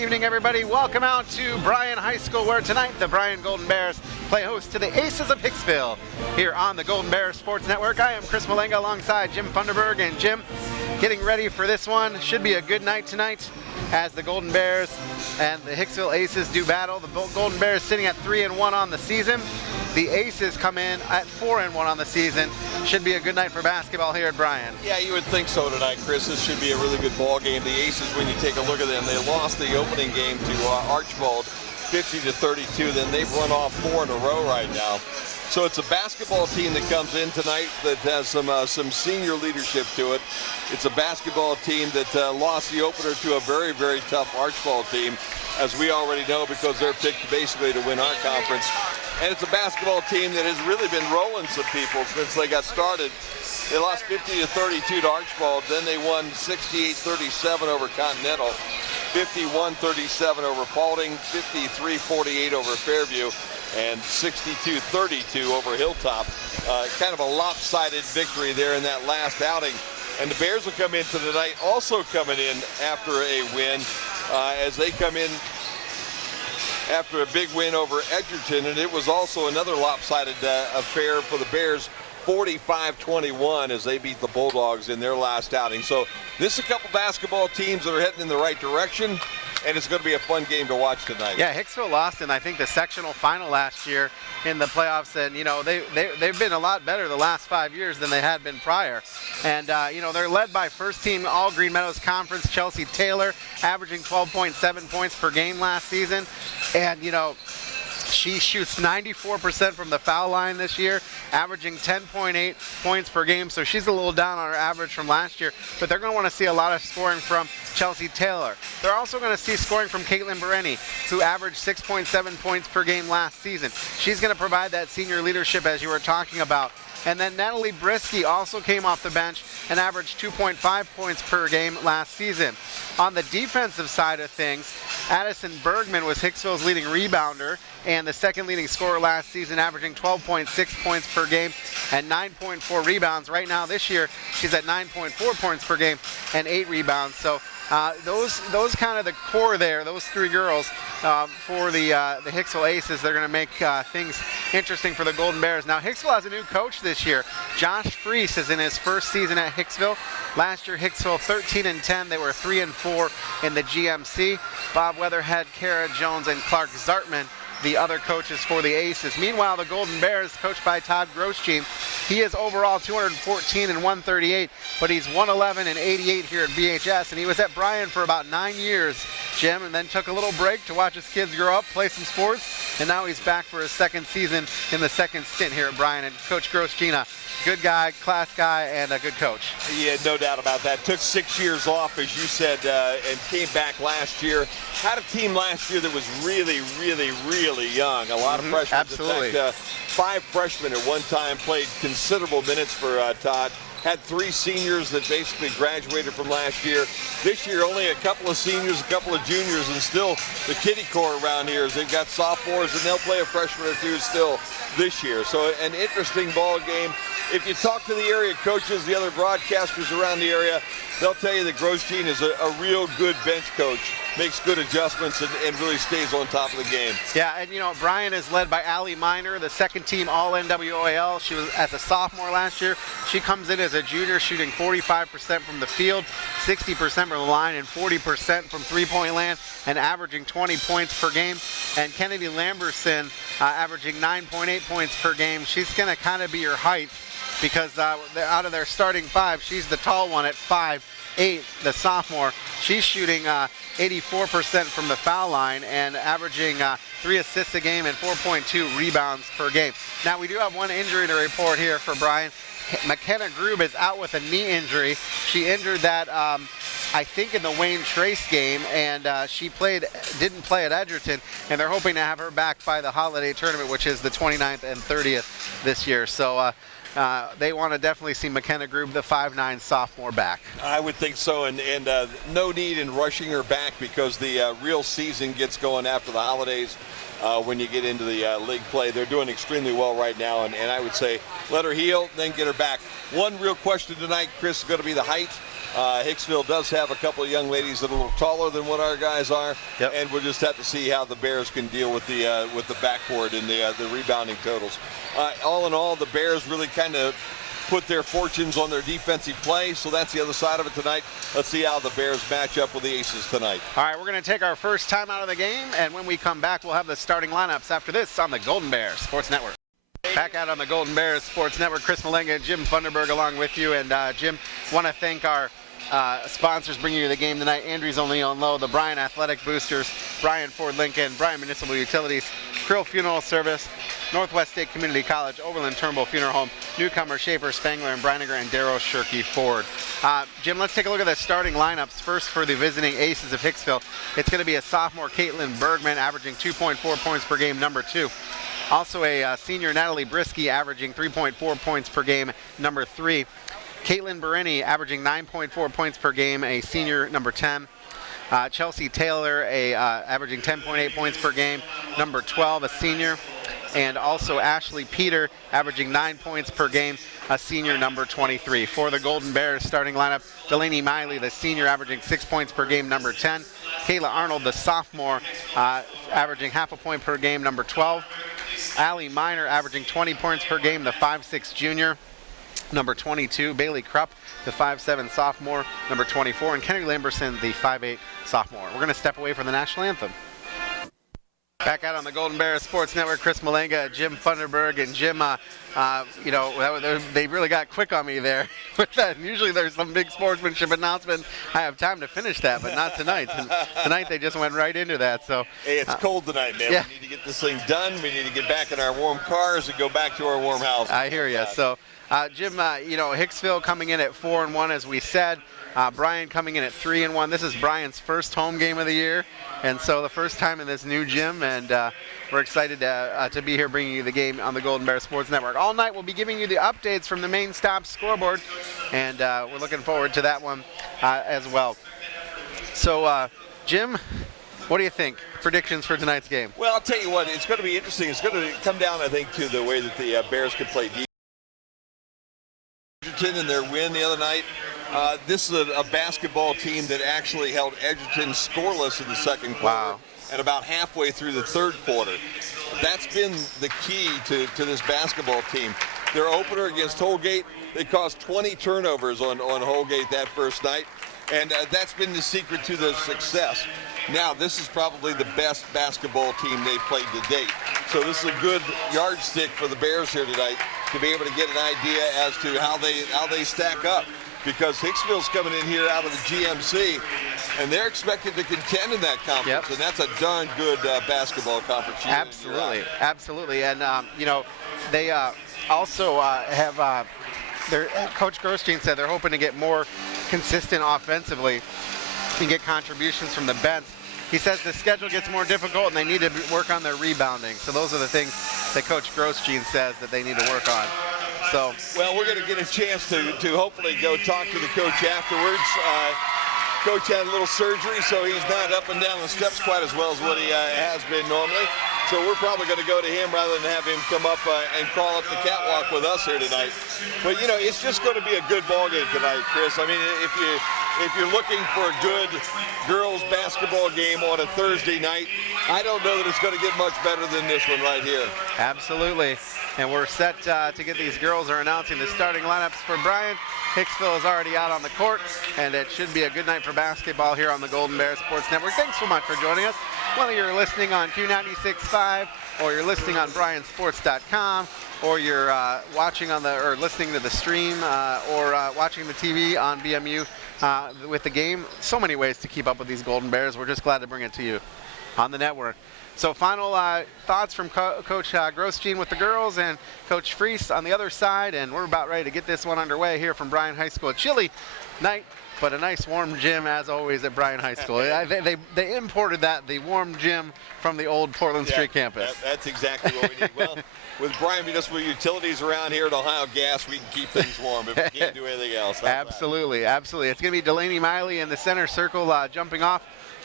evening, everybody. Welcome out to Bryan High School, where tonight the Bryan Golden Bears play host to the Aces of Hicksville here on the Golden Bears Sports Network. I am Chris Malenga alongside Jim Funderburg, and Jim, getting ready for this one. Should be a good night tonight as the Golden Bears and the Hicksville Aces do battle. The Golden Bears sitting at 3-1 on the season. The Aces come in at 4-1 on the season. Should be a good night for basketball here at Bryan. Yeah, you would think so tonight, Chris. This should be a really good ball game. The Aces, when you take a look at them, they lost the opening game to Archibald 50-32. Then they've run off 4 in a row right now. So it's a basketball team that comes in tonight that has some senior leadership to it. It's a basketball team that lost the opener to a very, very tough Archibald team, as we already know, because they're picked basically to win our conference. And it's a basketball team that has really been rolling some people since they got started. They lost 50-32 to Archibald, then they won 68-37 over Continental, 51-37 over Paulding, 53-48 over Fairview, and 62-32 over Hilltop. Kind of a lopsided victory there in that last outing. And the Bears will come into the night also coming in after a win, as they come in after a big win over Edgerton, and it was also another lopsided affair for the Bears, 45-21, as they beat the Bulldogs in their last outing. So this is a couple basketball teams that are heading in the right direction, and it's going to be a fun game to watch tonight. Yeah, Hicksville lost in, I think, the sectional final last year in the playoffs, and, you know, they've been a lot better the last 5 years than they had been prior. And, you know, they're led by first-team All-Green Meadows Conference Chelsea Taylor, averaging 12.7 points per game last season. And, you know, she shoots 94% from the foul line this year, averaging 10.8 points per game. So she's a little down on her average from last year, but they're going to want to see a lot of scoring from Chelsea Taylor. They're also going to see scoring from Caitlin Bereni, who averaged 6.7 points per game last season. She's going to provide that senior leadership, as you were talking about. And then Natalie Brisky also came off the bench and averaged 2.5 points per game last season. On the defensive side of things, Addison Bergman was Hicksville's leading rebounder and the second leading scorer last season, averaging 12.6 points per game and 9.4 rebounds. Right now this year, she's at 9.4 points per game and 8 rebounds. So those kind of the core there, those three girls for the Hicksville Aces, they're going to make things interesting for the Golden Bears. Now, Hicksville has a new coach this year. Josh Freese is in his first season at Hicksville. Last year, Hicksville 13-10. They were 3-4 in the GMC. Bob Weatherhead, Kara Jones, and Clark Zartman, the other coaches for the Aces. Meanwhile, the Golden Bears, coached by Todd Groschine, he is overall 214-138, but he's 111-88 here at BHS, and he was at Bryan for about 9 years, Jim, and then took a little break to watch his kids grow up, play some sports, and now he's back for his second season in the second stint here at Bryan. And Coach Groschine, good guy, class guy, and a good coach. Yeah, no doubt about that. Took 6 years off, as you said, and came back last year. Had a team last year that was really, really, really young. A lot of freshmen. Absolutely. In fact, 5 freshmen at one time played considerable minutes for Todd. Had 3 seniors that basically graduated from last year. This year, only a couple of seniors, a couple of juniors, and still the kiddie core around here is they've got sophomores, and they'll play a freshman or two still this year. So an interesting ball game. If you talk to the area coaches, the other broadcasters around the area, they'll tell you that Groschine is a real good bench coach, makes good adjustments, and really stays on top of the game. Yeah, and you know, Bryan is led by Allie Miner, the second team All-NWAL. She was as a sophomore last year. She comes in as a junior, shooting 45% from the field, 60% from the line, and 40% from three-point land, and averaging 20 points per game. And Kennedy Lamberson averaging 9.8 points per game. She's going to kind of be your height, because out of their starting 5, she's the tall one at 5'8", the sophomore. She's shooting 84% from the foul line and averaging 3 assists a game and 4.2 rebounds per game. Now, we do have one injury to report here for Bryan. McKenna Grube is out with a knee injury. She injured that, I think, in the Wayne Trace game, and she didn't play at Edgerton, and they're hoping to have her back by the holiday tournament, which is the 29th and 30th this year. So they want to definitely see McKenna Grube, the 5'9" sophomore, back. I would think so, and no need in rushing her back, because the real season gets going after the holidays. When you get into the league play, they're doing extremely well right now, and I would say let her heal, then get her back. One real question tonight, Chris, is going to be the height. Hicksville does have a couple of young ladies that are a little taller than what our guys are, and we'll just have to see how the Bears can deal with the backboard and the rebounding totals. All in all, the Bears really kind of put their fortunes on their defensive play, so that's the other side of it tonight. Let's see how the Bears match up with the Aces tonight. All right, we're going to take our first time out of the game, and when we come back, we'll have the starting lineups after this on the Golden Bears Sports Network. Back out on the Golden Bears Sports Network, Chris Malenga and Jim Funderburg along with you. And Jim, want to thank our sponsors bringing you the game tonight. Andrews Only on Low, the Bryan Athletic Boosters, Bryan Ford Lincoln, Bryan Municipal Utilities, Krill Funeral Service, Northwest State Community College, Overland Turnbull Funeral Home, Newcomer, Schaefer, Spangler, and Breiniger, and Darrow Shirkey Ford. Jim, let's take a look at the starting lineups. First for the visiting Aces of Hicksville. It's going to be a sophomore, Caitlin Bergman, averaging 2.4 points per game, number 2. Also a senior, Natalie Brisky, averaging 3.4 points per game, number 3. Caitlin Berini, averaging 9.4 points per game, a senior, number 10. Chelsea Taylor, averaging 10.8 points per game, number 12, a senior. And also Ashley Peter, averaging 9 points per game, a senior, number 23. For the Golden Bears starting lineup, Delaney Miley, the senior, averaging 6 points per game, number 10. Kayla Arnold, the sophomore, averaging half a point per game, number 12. Allie Miner, averaging 20 points per game, the 5'6 junior, number 22. Bailey Krupp, the 5'7 sophomore, number 24. And Kenny Lamberson, the 5'8 sophomore. We're going to step away from the national anthem. Back out on the Golden Bears Sports Network, Chris Malenga, Jim Funderburg, and Jim, you know, they really got quick on me there with that. Usually there's some big sportsmanship announcement. I have time to finish that, but not tonight. Tonight they just went right into that. So hey, it's cold tonight, man. Yeah. We need to get this thing done. We need to get back in our warm cars and go back to our warm house. I hear you. So, Jim, you know, Hicksville coming in at 4-1, as we said. Bryan coming in at 3-1. This is Bryan's first home game of the year, and so the first time in this new gym, and we're excited to be here bringing you the game on the Golden Bear Sports Network. All night we'll be giving you the updates from the main stop scoreboard, and we're looking forward to that one as well. So, Jim, what do you think? Predictions for tonight's game? Well, I'll tell you what, it's going to be interesting. It's going to come down, I think, to the way that the Bears can play defense. In their win the other night. This is a basketball team that actually held Edgerton scoreless in the second quarter. Wow. And about halfway through the third quarter. That's been the key to this basketball team. Their opener against Holgate, they caused 20 turnovers on Holgate that first night. And that's been the secret to their success. Now, this is probably the best basketball team they've played to date. So this is a good yardstick for the Bears here tonight to be able to get an idea as to how they stack up. Because Hicksville's coming in here out of the GMC, and they're expected to contend in that conference, and that's a darn good basketball conference. Absolutely, absolutely. And, you know, they also have their Coach Grosjean said they're hoping to get more consistent offensively and get contributions from the bench. He says the schedule gets more difficult and they need to work on their rebounding. So those are the things that Coach Grosjean says that they need to work on. So, well, we're going to get a chance to hopefully go talk to the coach afterwards. Coach had a little surgery, so he's not up and down the steps quite as well as what he has been normally. So we're probably going to go to him rather than have him come up and crawl up the catwalk with us here tonight. But, you know, it's just going to be a good ball game tonight, Chris. I mean, if you're looking for a good girls basketball game on a Thursday night, I don't know that it's going to get much better than this one right here. Absolutely. And we're set to get these girls are announcing the starting lineups for Bryan. Hicksville is already out on the court, and it should be a good night for basketball here on the Golden Bear Sports Network. Thanks so much for joining us. Whether you're listening on Q96.5 or you're listening on bryansports.com or you're watching on or listening to the stream or watching the TV on BMU with the game, so many ways to keep up with these Golden Bears. We're just glad to bring it to you on the network. So final thoughts from Coach Grosjean with the girls and Coach Freese on the other side, and we're about ready to get this one underway here from Bryan High School. A chilly night, but a nice warm gym as always at Bryan High School. They imported the warm gym from the old Portland Street campus. That's exactly what we need. Well, with Bryan Municipal Utilities around here at Ohio Gas, we can keep things warm if we can't do anything else. Absolutely, absolutely. It's going to be Delaney Miley in the center circle jumping off.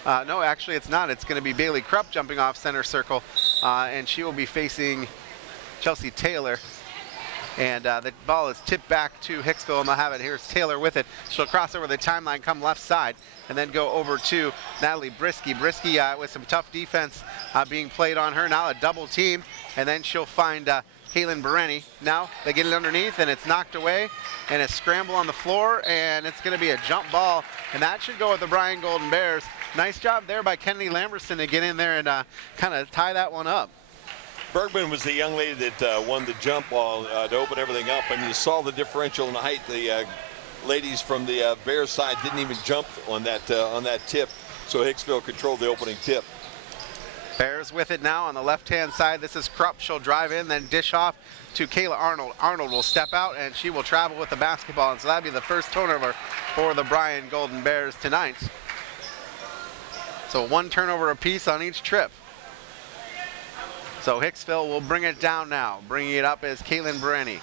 No, actually it's not. It's going to be Bailey Krupp jumping off center circle, and she will be facing Chelsea Taylor. And the ball is tipped back to Hicksville, and they'll have it. Here's Taylor with it. She'll cross over the timeline, come left side, and then go over to Natalie Brisky. Brisky with some tough defense being played on her. Now a double team, and then she'll find Caitlin Bereni. Now they get it underneath, and it's knocked away, and a scramble on the floor, and it's going to be a jump ball, and that should go with the Bryan Golden Bears. Nice job there by Kennedy Lamberson to get in there and kind of tie that one up. Bergman was the young lady that won the jump ball to open everything up, and you saw the differential in height. The ladies from the Bears side didn't even jump on that tip, so Hicksville controlled the opening tip. Bears with it now on the left-hand side. This is Krupp. She'll drive in, then dish off to Kayla Arnold. Arnold will step out, and she will travel with the basketball, and so that'll be the first turnover for the Bryan Golden Bears tonight. So 1 turnover apiece on each trip. So Hicksville will bring it down now. Bringing it up is Caitlin Bereni.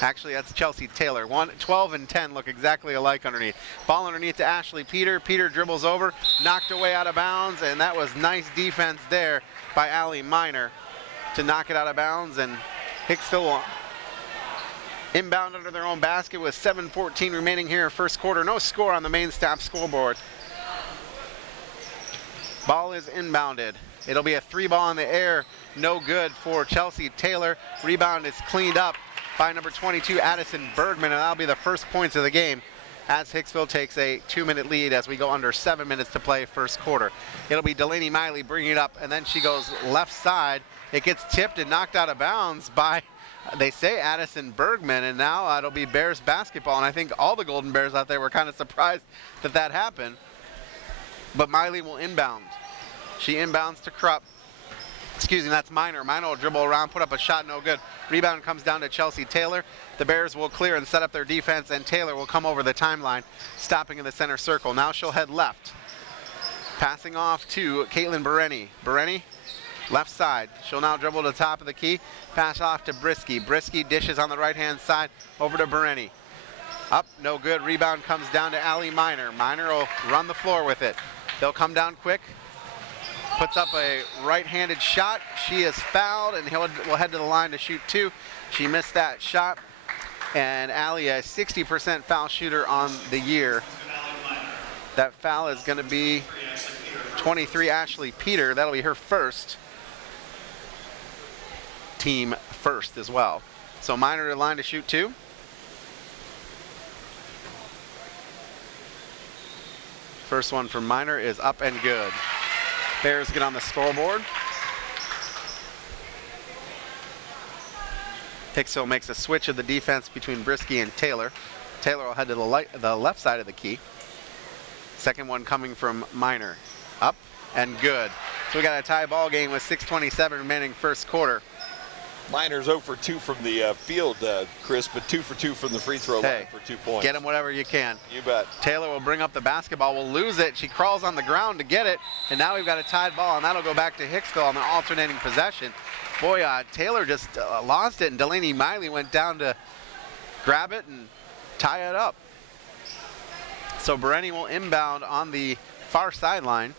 Actually, that's Chelsea Taylor. 12 and 10 look exactly alike underneath. Ball underneath to Ashley Peter. Peter dribbles over, knocked away out of bounds, and that was nice defense there by Allie Miner to knock it out of bounds. And Hicksville will inbound under their own basket with 7:14 remaining here in first quarter. No score on the main staff scoreboard. Ball is inbounded. It'll be a 3-ball in the air. No good for Chelsea Taylor. Rebound is cleaned up by number 22, Addison Bergman, and that'll be the first points of the game as Hicksville takes a 2-minute lead as we go under 7 minutes to play first quarter. It'll be Delaney Miley bringing it up, and then she goes left side. It gets tipped and knocked out of bounds by, they say, Addison Bergman, and now it'll be Bears basketball, and I think all the Golden Bears out there were kind of surprised that that happened. But Miley will inbound. She inbounds to Krupp. Excuse me, that's Miner. Miner will dribble around, put up a shot, no good. Rebound comes down to Chelsea Taylor. The Bears will clear and set up their defense, and Taylor will come over the timeline, stopping in the center circle. Now she'll head left. Passing off to Caitlin Bereni. Bereni, left side. She'll now dribble to the top of the key. Pass off to Brisky. Brisky dishes on the right-hand side over to Bereni. Up, no good. Rebound comes down to Allie Miner. Miner will run the floor with it. They'll come down quick. Puts up a right-handed shot. She is fouled, and will head to the line to shoot 2. She missed that shot. And Allie, a 60% foul shooter on the year. That foul is going to be 23, Ashley Peter. That'll be her first. Team first as well. So Miner to the line to shoot 2. First one from Miner is up and good. Bears get on the scoreboard. Hicksville makes a switch of the defense between Brisky and Taylor. Taylor will head to the left side of the key. Second one coming from Miner. Up and good. So we got a tie ball game with 6:27 remaining first quarter. Miner's 0 for 2 from the field, Chris, but 2 for 2 from the free throw line for 2 points. Get him whatever you can. You bet. Taylor will bring up the basketball, will lose it. She crawls on the ground to get it, and now we've got a tied ball, and that'll go back to Hicksville on the alternating possession. Boy, Taylor just lost it, and Delaney Miley went down to grab it and tie it up. So Bereni will inbound on the far sideline.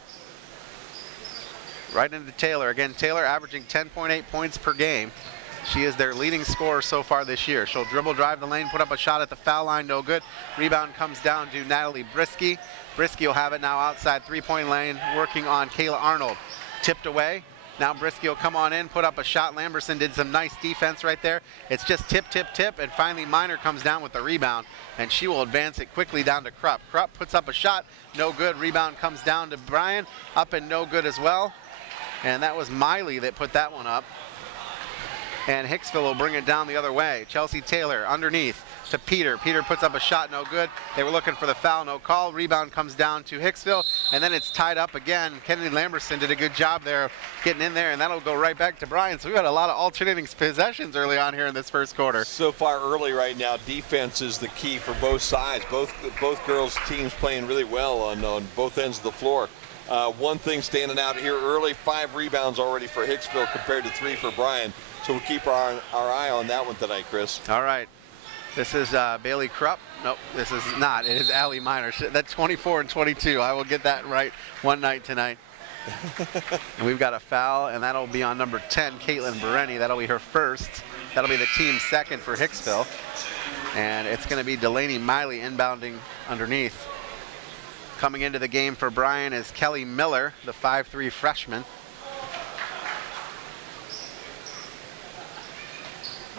Right into Taylor. Again, Taylor averaging 10.8 points per game. She is their leading scorer so far this year. She'll dribble, drive the lane, put up a shot at the foul line, no good. Rebound comes down to Natalie Brisky. Brisky will have it now outside three-point lane, working on Kayla Arnold. Tipped away. Now Brisky will come on in, put up a shot. Lamberson did some nice defense right there. It's just tip, tip, tip, and finally Miner comes down with the rebound, and she will advance it quickly down to Krupp. Krupp puts up a shot, no good. Rebound comes down to Bryan, up and no good as well. And that was Miley that put that one up. And Hicksville will bring it down the other way. Chelsea Taylor underneath to Peter. Peter puts up a shot, no good. They were looking for the foul, no call. Rebound comes down to Hicksville, and then it's tied up again. Kennedy Lamberson did a good job there getting in there, and that'll go right back to Bryan. So we've got a lot of alternating possessions early on here in this first quarter. So far early right now, defense is the key for both sides. Both girls' teams playing really well on both ends of the floor. One thing standing out here early, 5 rebounds already for Hicksville compared to 3 for Bryan. So we'll keep our eye on that one tonight, Chris. All right. This is Bailey Krupp. Nope, this is not. It is Allie Miner. That's 24 and 22. I will get that right one night tonight. And we've got a foul, and that'll be on number 10, Caitlin Bereni. That'll be her first. That'll be the team second for Hicksville. And it's going to be Delaney Miley inbounding underneath. Coming into the game for Bryan is Kelly Miller, the 5'3" freshman.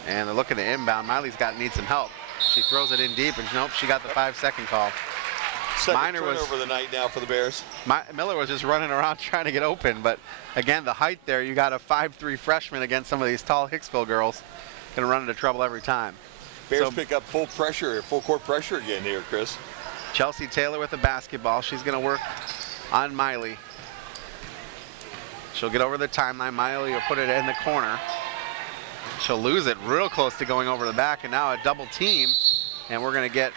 And they're looking to inbound. Miley's needs some help. She throws it in deep, and nope, she got the 5-second call. Second turnover of the night now for the Bears. Miller was just running around trying to get open, but again, the height there, you got a 5'3" freshman against some of these tall Hicksville girls. Gonna run into trouble every time. Bears pick up full court pressure again here, Chris. Chelsea Taylor with the basketball. She's gonna work on Miley. She'll get over the timeline. Miley will put it in the corner. She'll lose it real close to going over the back, and now a double team, and we're gonna get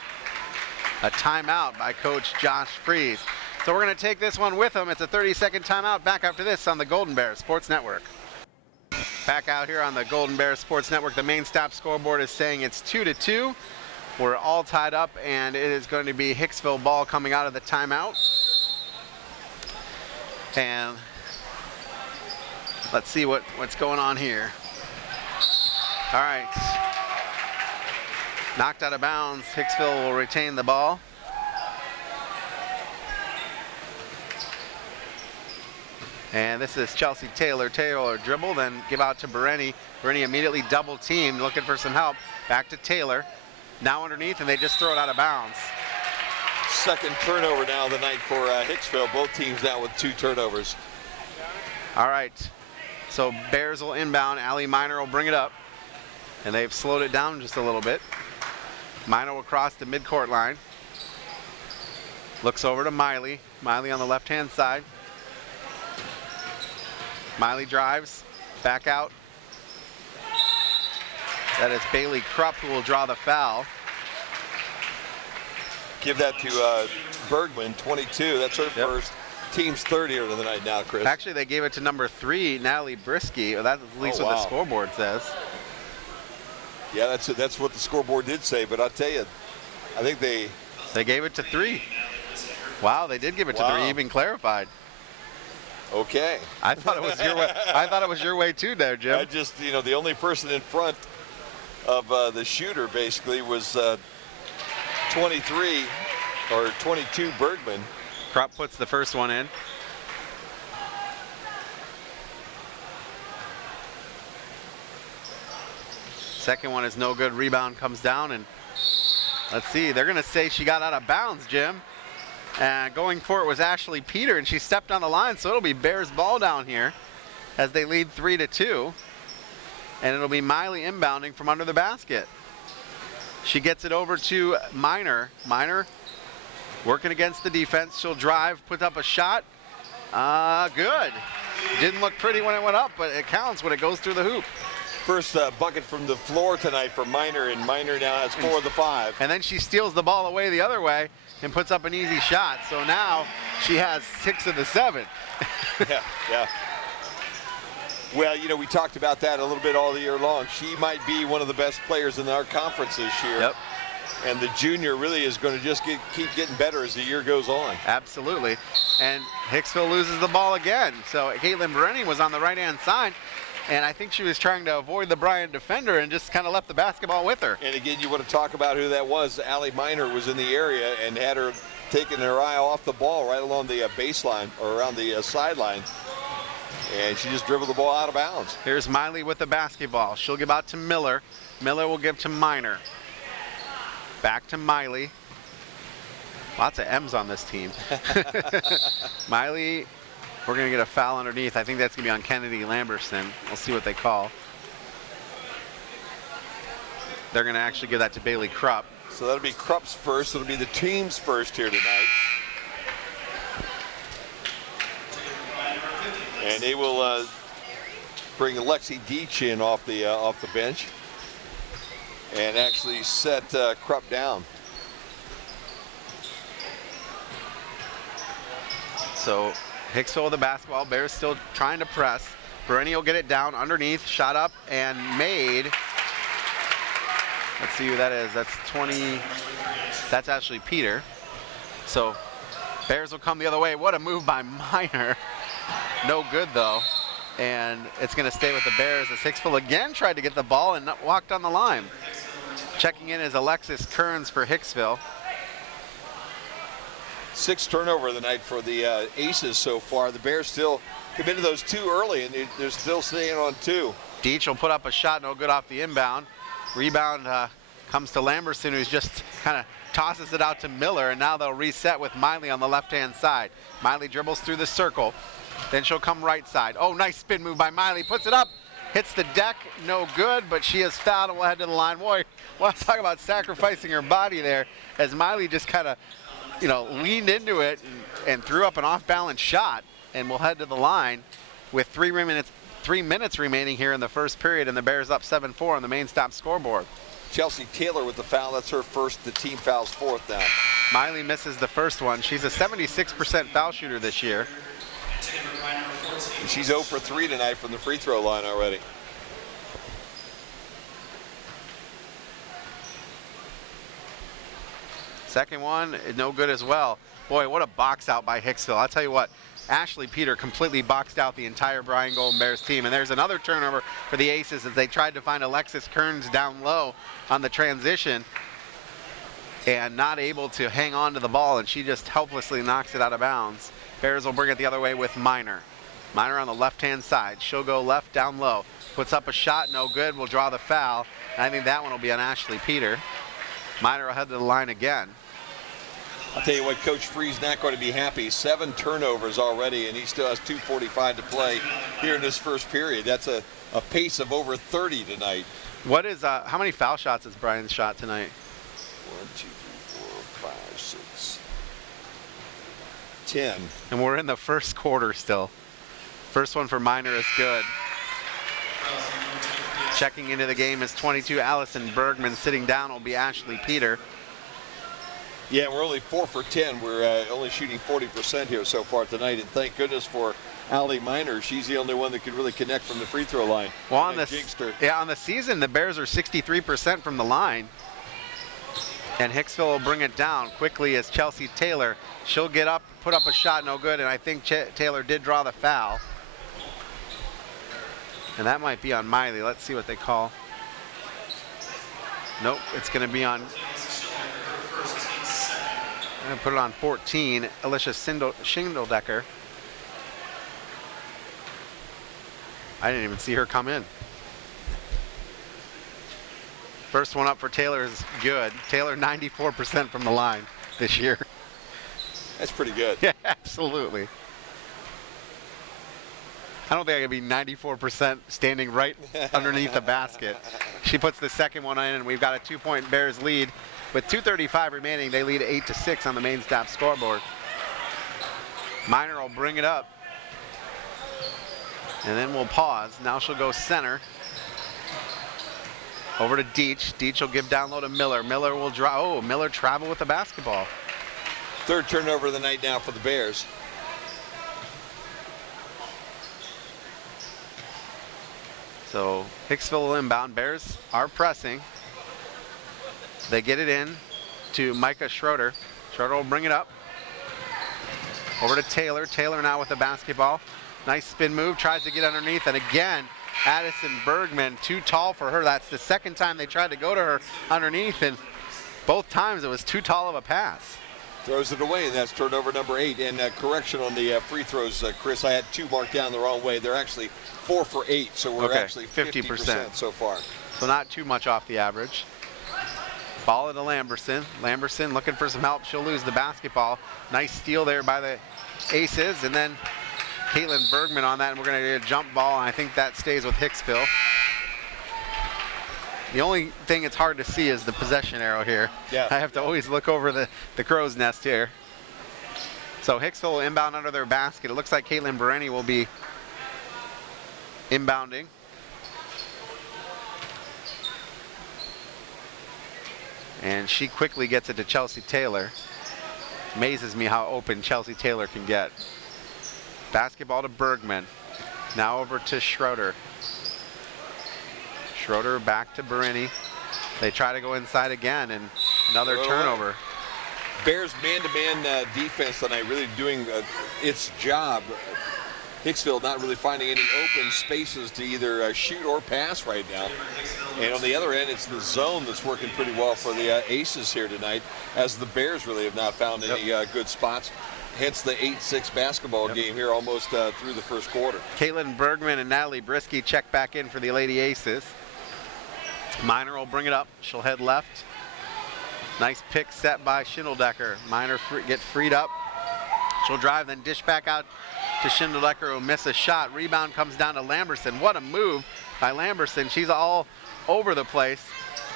a timeout by Coach Josh Freeze. So we're gonna take this one with him. It's a 30-second timeout. Back after this on the Golden Bears Sports Network. Back out here on the Golden Bears Sports Network. The main stop scoreboard is saying it's 2-2. We're all tied up, and it is going to be Hicksville ball coming out of the timeout. And let's see what's going on here. All right. Knocked out of bounds. Hicksville will retain the ball. And this is Chelsea Taylor. Taylor dribble, then give out to Bereni. Bereni immediately double teamed, looking for some help. Back to Taylor. Now underneath, and they just throw it out of bounds. Second turnover now of the night for Hicksville. Both teams now with 2 turnovers. All right. So Bears will inbound. Allie Miner will bring it up. And they've slowed it down just a little bit. Miner will cross the midcourt line. Looks over to Miley. Miley on the left-hand side. Miley drives, back out. That is Bailey Krupp who will draw the foul. Give that to Bergman, 22. That's her first. Team's third here of the night now, Chris. Actually, they gave it to number 3, Natalie Brisky. That's at least what the scoreboard says. Yeah, that's what the scoreboard did say, but I'll tell you, I think they gave it to 3. Wow, they did give it to 3, even clarified. Okay. I thought it was your way. I thought it was your way too there, Jim. I just, the only person in front of the shooter basically was 23 or 22 Bergman. Krupp puts the first one in. Second one is no good. Rebound comes down, and let's see. They're going to say she got out of bounds, Jim. And going for it was Ashley Peter, and she stepped on the line, so it'll be Bears ball down here as they lead 3-2. And it'll be Miley inbounding from under the basket. She gets it over to Miner. Miner working against the defense. She'll drive, put up a shot. Good. Didn't look pretty when it went up, but it counts when it goes through the hoop. First bucket from the floor tonight for Miner, and Miner now has 4 of the 5. And then she steals the ball away the other way and puts up an easy shot. So now she has 6 of the 7. Yeah. Well, we talked about that a little bit all the year long. She might be one of the best players in our conference this year. Yep. And the junior really is going to just keep getting better as the year goes on. Absolutely. And Hicksville loses the ball again. So Caitlin Bereni was on the right-hand side, and I think she was trying to avoid the Bryan defender and just kind of left the basketball with her. And again, you want to talk about who that was. Allie Miner was in the area and had her taking her eye off the ball right along the baseline or around the sideline. And she just dribbled the ball out of bounds. Here's Miley with the basketball. She'll give out to Miller. Miller will give to Miner. Back to Miley. Lots of M's on this team. Miley, we're going to get a foul underneath. I think that's going to be on Kennedy Lamberson. We'll see what they call. They're going to actually give that to Bailey Krupp. So that'll be Krupp's first. It'll be the team's first here tonight. And they will bring Lexi Deach in off the bench and actually set Krupp down. So Hicksville with the basketball. Bears still trying to press. Bereni will get it down underneath, shot up and made. Let's see who that is. That's 20. That's Ashley Peter. So Bears will come the other way. What a move by Miner. No good though. And it's going to stay with the Bears as Hicksville again tried to get the ball and walked on the line. Checking in is Alexis Kearns for Hicksville. 6 turnover of the night for the Aces so far. The Bears still committed those 2 early, and they're still staying on 2. Deach will put up a shot, no good off the inbound. Rebound comes to Lamberson, who's just kind of tosses it out to Miller, and now they'll reset with Miley on the left-hand side. Miley dribbles through the circle. Then she'll come right side. Oh, nice spin move by Miley. Puts it up, hits the deck, no good, but she is fouled and will head to the line. Boy, want to talk about sacrificing her body there as Miley just kind of, leaned into it and threw up an off-balance shot and will head to the line with 3 minutes remaining here in the first period, and the Bears up 7-4 on the main stop scoreboard. Chelsea Taylor with the foul. That's her first. The team fouls 4th now. Miley misses the first one. She's a 76% foul shooter this year. And she's 0 for 3 tonight from the free throw line already. Second one, no good as well. Boy, what a box out by Hicksville. I'll tell you what, Ashley Peter completely boxed out the entire Bryan Golden Bears team. And there's another turnover for the Aces as they tried to find Alexis Kearns down low on the transition and not able to hang on to the ball, and she just helplessly knocks it out of bounds. Bears will bring it the other way with Minor. Minor on the left-hand side. She'll go left down low. Puts up a shot, no good. Will draw the foul. And I think that one will be on Ashley Peter. Minor will head to the line again. I'll tell you what, Coach Free's not going to be happy. 7 turnovers already, and he still has 2:45 to play here in this first period. That's a pace of over 30 tonight. What is, how many foul shots has Bryan shot tonight? 1, 2, 3, 4, 5, 6, 10. And we're in the first quarter still. First one for Minor is good. Checking into the game is 22, Allison Bergman. Sitting down will be Ashley Peter. Yeah, we're only 4 for 10. We're only shooting 40% here so far tonight, and thank goodness for Allie Minor. She's the only one that could really connect from the free throw line. Well, on the season, the Bears are 63% from the line. And Hicksville will bring it down quickly as Chelsea Taylor. She'll get up, put up a shot, no good, and I think Taylor did draw the foul. And that might be on Miley. Let's see what they call. Nope, it's going to be on. I'm going to put it on 14, Alicia Schindeldecker. I didn't even see her come in. First one up for Taylor is good. Taylor 94% from the line this year. That's pretty good. Yeah, absolutely. I don't think I could be 94% standing right underneath the basket. She puts the second one in, and we've got a 2-point Bears lead. With 2:35 remaining, they lead 8-6 on the main stop scoreboard. Minor will bring it up. And then we'll pause. Now she'll go center. Over to Deach. Deach will give down low to Miller. Miller will draw. Oh, Miller travel with the basketball. 3rd turnover of the night now for the Bears. So Hicksville will inbound. Bears are pressing. They get it in to Micah Schroeder. Schroeder will bring it up. Over to Taylor. Taylor now with the basketball. Nice spin move. Tries to get underneath. And again, Addison Bergman, too tall for her. That's the second time they tried to go to her underneath. And both times it was too tall of a pass. Throws it away, and that's turnover number 8. And correction on the free throws, Chris. I had 2 marked down the wrong way. They're actually 4 for 8, so we're actually 50% so far. So not too much off the average. Ball to Lamberson. Lamberson looking for some help. She'll lose the basketball. Nice steal there by the Aces, and then Caitlin Bergman on that, and we're going to get a jump ball, and I think that stays with Hicksville. The only thing it's hard to see is the possession arrow here. Yeah. I have to always look over the crow's nest here. So Hicksville will inbound under their basket. It looks like Caitlin Bereni will be inbounding. And she quickly gets it to Chelsea Taylor. Amazes me how open Chelsea Taylor can get. Basketball to Bergman. Now over to Schroeder. Schroeder back to Bereni. They try to go inside again, and another turnover. Bears man-to-man defense tonight really doing its job. Hicksville not really finding any open spaces to either shoot or pass right now. And on the other end, it's the zone that's working pretty well for the Aces here tonight, as the Bears really have not found any good spots. Hence the 8-6 basketball game here almost through the first quarter. Caitlin Bergman and Natalie Brisky check back in for the Lady Aces. Miner will bring it up. She'll head left. Nice pick set by Schindeldecker. Miner gets freed up. She'll drive, then dish back out to Schindeldecker, who miss a shot. Rebound comes down to Lamberson. What a move by Lamberson. She's all over the place.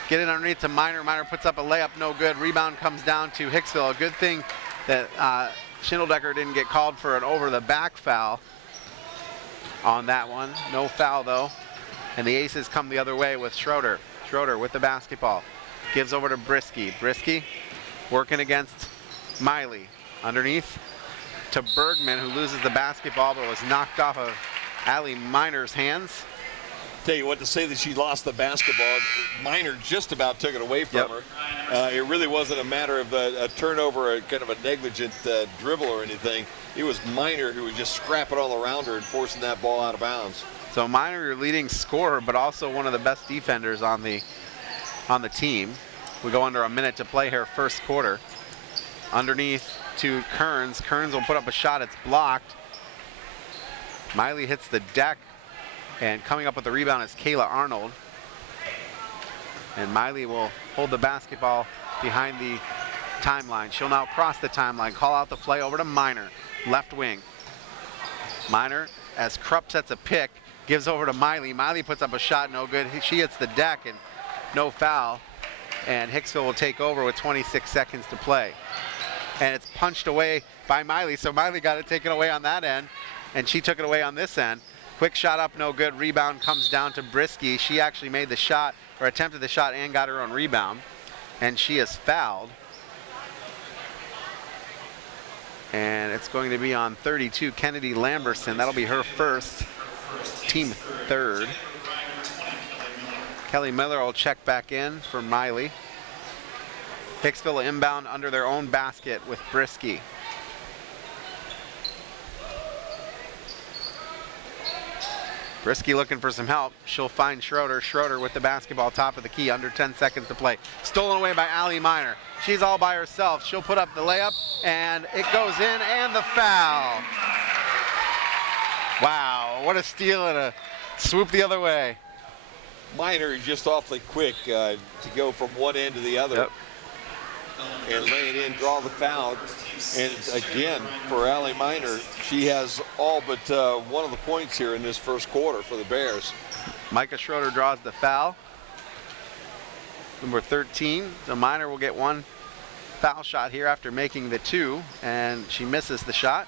Getting underneath to Miner. Miner puts up a layup, no good. Rebound comes down to Hicksville. A good thing that Schindeldecker didn't get called for an over-the-back foul on that one. No foul, though. And the Aces come the other way with Schroeder. Schroeder with the basketball. Gives over to Brisky. Brisky working against Miley. Underneath to Bergman, who loses the basketball but was knocked off of Allie Miner's hands. Tell you what, to say that she lost the basketball, Miner just about took it away from her. It really wasn't a matter of a turnover, a kind of a negligent dribble or anything. It was Miner who was just scrapping all around her and forcing that ball out of bounds. So Miner, your leading scorer, but also one of the best defenders on the team. We go under a minute to play here, first quarter. Underneath to Kearns. Kearns will put up a shot. It's blocked. Miley hits the deck, and coming up with the rebound is Kayla Arnold. And Miley will hold the basketball behind the timeline. She'll now cross the timeline, call out the play over to Miner, left wing. Miner, as Krupp sets a pick, gives over to Miley. Miley puts up a shot, no good. She hits the deck and no foul. And Hicksville will take over with 26 seconds to play. And it's punched away by Miley, so Miley got it taken away on that end, and she took it away on this end. Quick shot up, no good. Rebound comes down to Brisky. She actually made the shot, or attempted the shot, and got her own rebound. And she is fouled. And it's going to be on 32, Kennedy Lamberson. That'll be her first, team third. Kelly Miller will check back in for Miley. Hicksville inbound under their own basket with Brisky. Brisky looking for some help. She'll find Schroeder. Schroeder with the basketball, top of the key, under 10 seconds to play. Stolen away by Allie Miner. She's all by herself. She'll put up the layup, and it goes in, and the foul. Wow, what a steal and a swoop the other way. Miner is just awfully quick to go from one end to the other. And lay it in, draw the foul. And again, for Allie Miner, she has all but one of the points here in this first quarter for the Bears. Micah Schroeder draws the foul. Number 13, so Miner will get one foul shot here after making the two, and she misses the shot.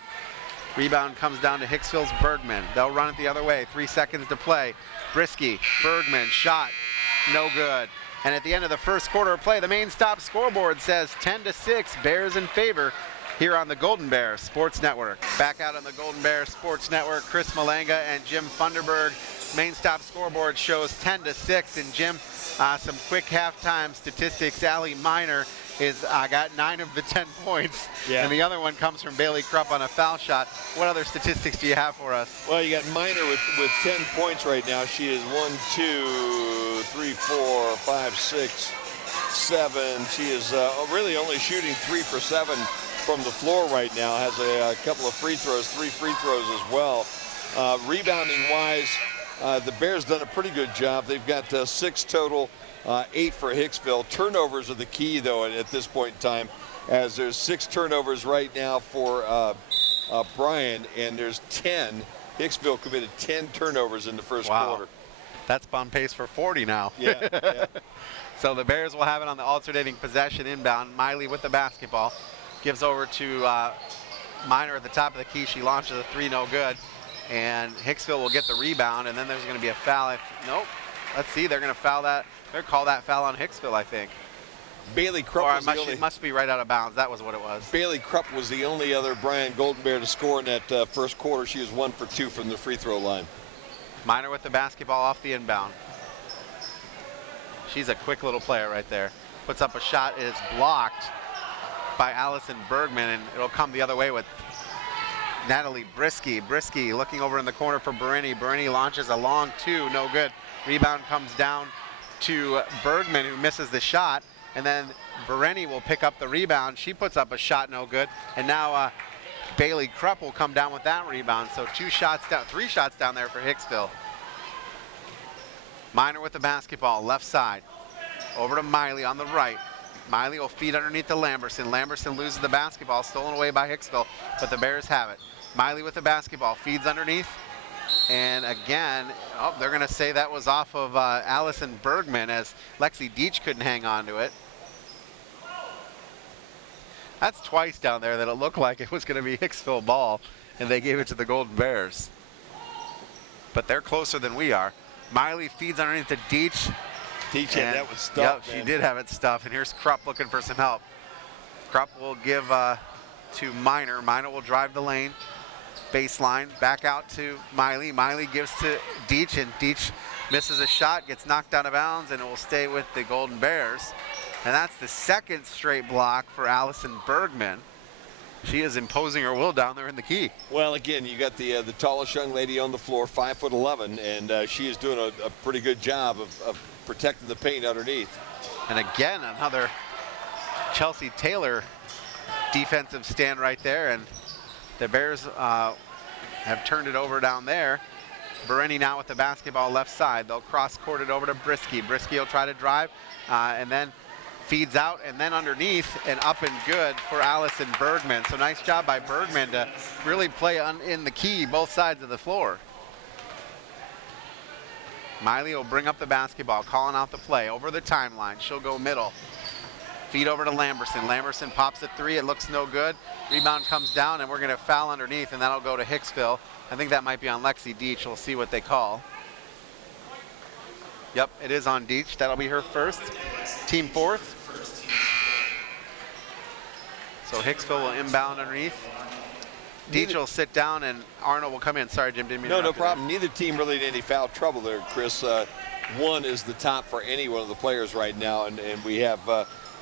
Rebound comes down to Hicksville's Bergman. They'll run it the other way, 3 seconds to play. Brisky, Bergman, shot, no good. And at the end of the first quarter of play, the main stop scoreboard says 10-6, Bears in favor here on the Golden Bear Sports Network. Back out on the Golden Bear Sports Network, Chris Malanga and Jim Funderburg. Main stop scoreboard shows 10-6, and Jim, some quick halftime statistics. Allie Miner is got 9 of the 10 points, and the other one comes from Bailey Krupp on a foul shot. What other statistics do you have for us? Well, you got Miner with 10 points right now. She is 1, 2, 3, 4, 5, 6, 7. She is really only shooting 3 for 7 from the floor right now. Has a couple of free throws, 3 free throws as well. Rebounding wise, the Bears done a pretty good job. They've got 6 total, 8 for Hicksville. Turnovers are the key, though, at this point in time, as there's 6 turnovers right now for Bryan, and there's 10. Hicksville committed 10 turnovers in the first quarter. That's on pace for 40 now. Yeah. So the Bears will have it on the alternating possession inbound. Miley with the basketball. Gives over to Miner at the top of the key. She launches a 3, no good. And Hicksville will get the rebound, and then there's going to be a foul. Nope. Let's see. They're going to foul that. They're going to call that foul on Hicksville, I think. Bailey Krupp was the only. It must be right out of bounds. That was what it was. Bailey Krupp was the only other Bryan Golden Bear to score in that first quarter. She was 1 for 2 from the free throw line. Miner with the basketball off the inbound. She's a quick little player right there. Puts up a shot. It is blocked by Allison Bergman, and it'll come the other way with Natalie Brisky looking over in the corner for Berenny. Berenny launches a long 2, no good. Rebound comes down to Bergman, who misses the shot, and then Berenny will pick up the rebound. She puts up a shot, no good, and now Bailey Krupp will come down with that rebound. So 3 shots down there for Hicksville. Miner with the basketball, left side. Over to Miley on the right. Miley will feed underneath to Lamberson. Lamberson loses the basketball, stolen away by Hicksville, but the Bears have it. Miley with the basketball, feeds underneath. And again, they're going to say that was off of Allison Bergman, as Lexi Deach couldn't hang on to it. That's twice down there that it looked like it was going to be Hicksville ball, and they gave it to the Golden Bears. But they're closer than we are. Miley feeds underneath to Deach. Deach had that was stuffed. Yep, she did have it stuffed. And here's Krupp looking for some help. Krupp will give to Miner. Miner will drive the lane. Baseline, back out to Miley. Miley gives to Deach, and Deach misses a shot, gets knocked out of bounds, and it will stay with the Golden Bears. And that's the second straight block for Allison Bergman. She is imposing her will down there in the key. Well, again, you got the tallest young lady on the floor, 5'11", and she is doing a pretty good job of protecting the paint underneath. And again, another Chelsea Taylor defensive stand right there, and the Bears have turned it over down there. Berenny now with the basketball left side. They'll cross-court it over to Brisky. Brisky will try to drive, and then feeds out, and then underneath, and up and good for Allison Bergman. So nice job by Bergman to really play in the key, both sides of the floor. Miley will bring up the basketball, calling out the play over the timeline. She'll go middle. Feed over to Lamberson. Lamberson pops a 3. It looks no good. Rebound comes down, and we're going to foul underneath, and that'll go to Hicksville. I think that might be on Lexi Deach. We'll see what they call. Yep, it is on Deach. That'll be her first. Team fourth. So Hicksville will inbound underneath. Deach will sit down, and Arnold will come in. Sorry, Jim, didn't mean to interrupt. No problem. Neither team really had any foul trouble there, Chris. 1 is the top for any one of the players right now, and we have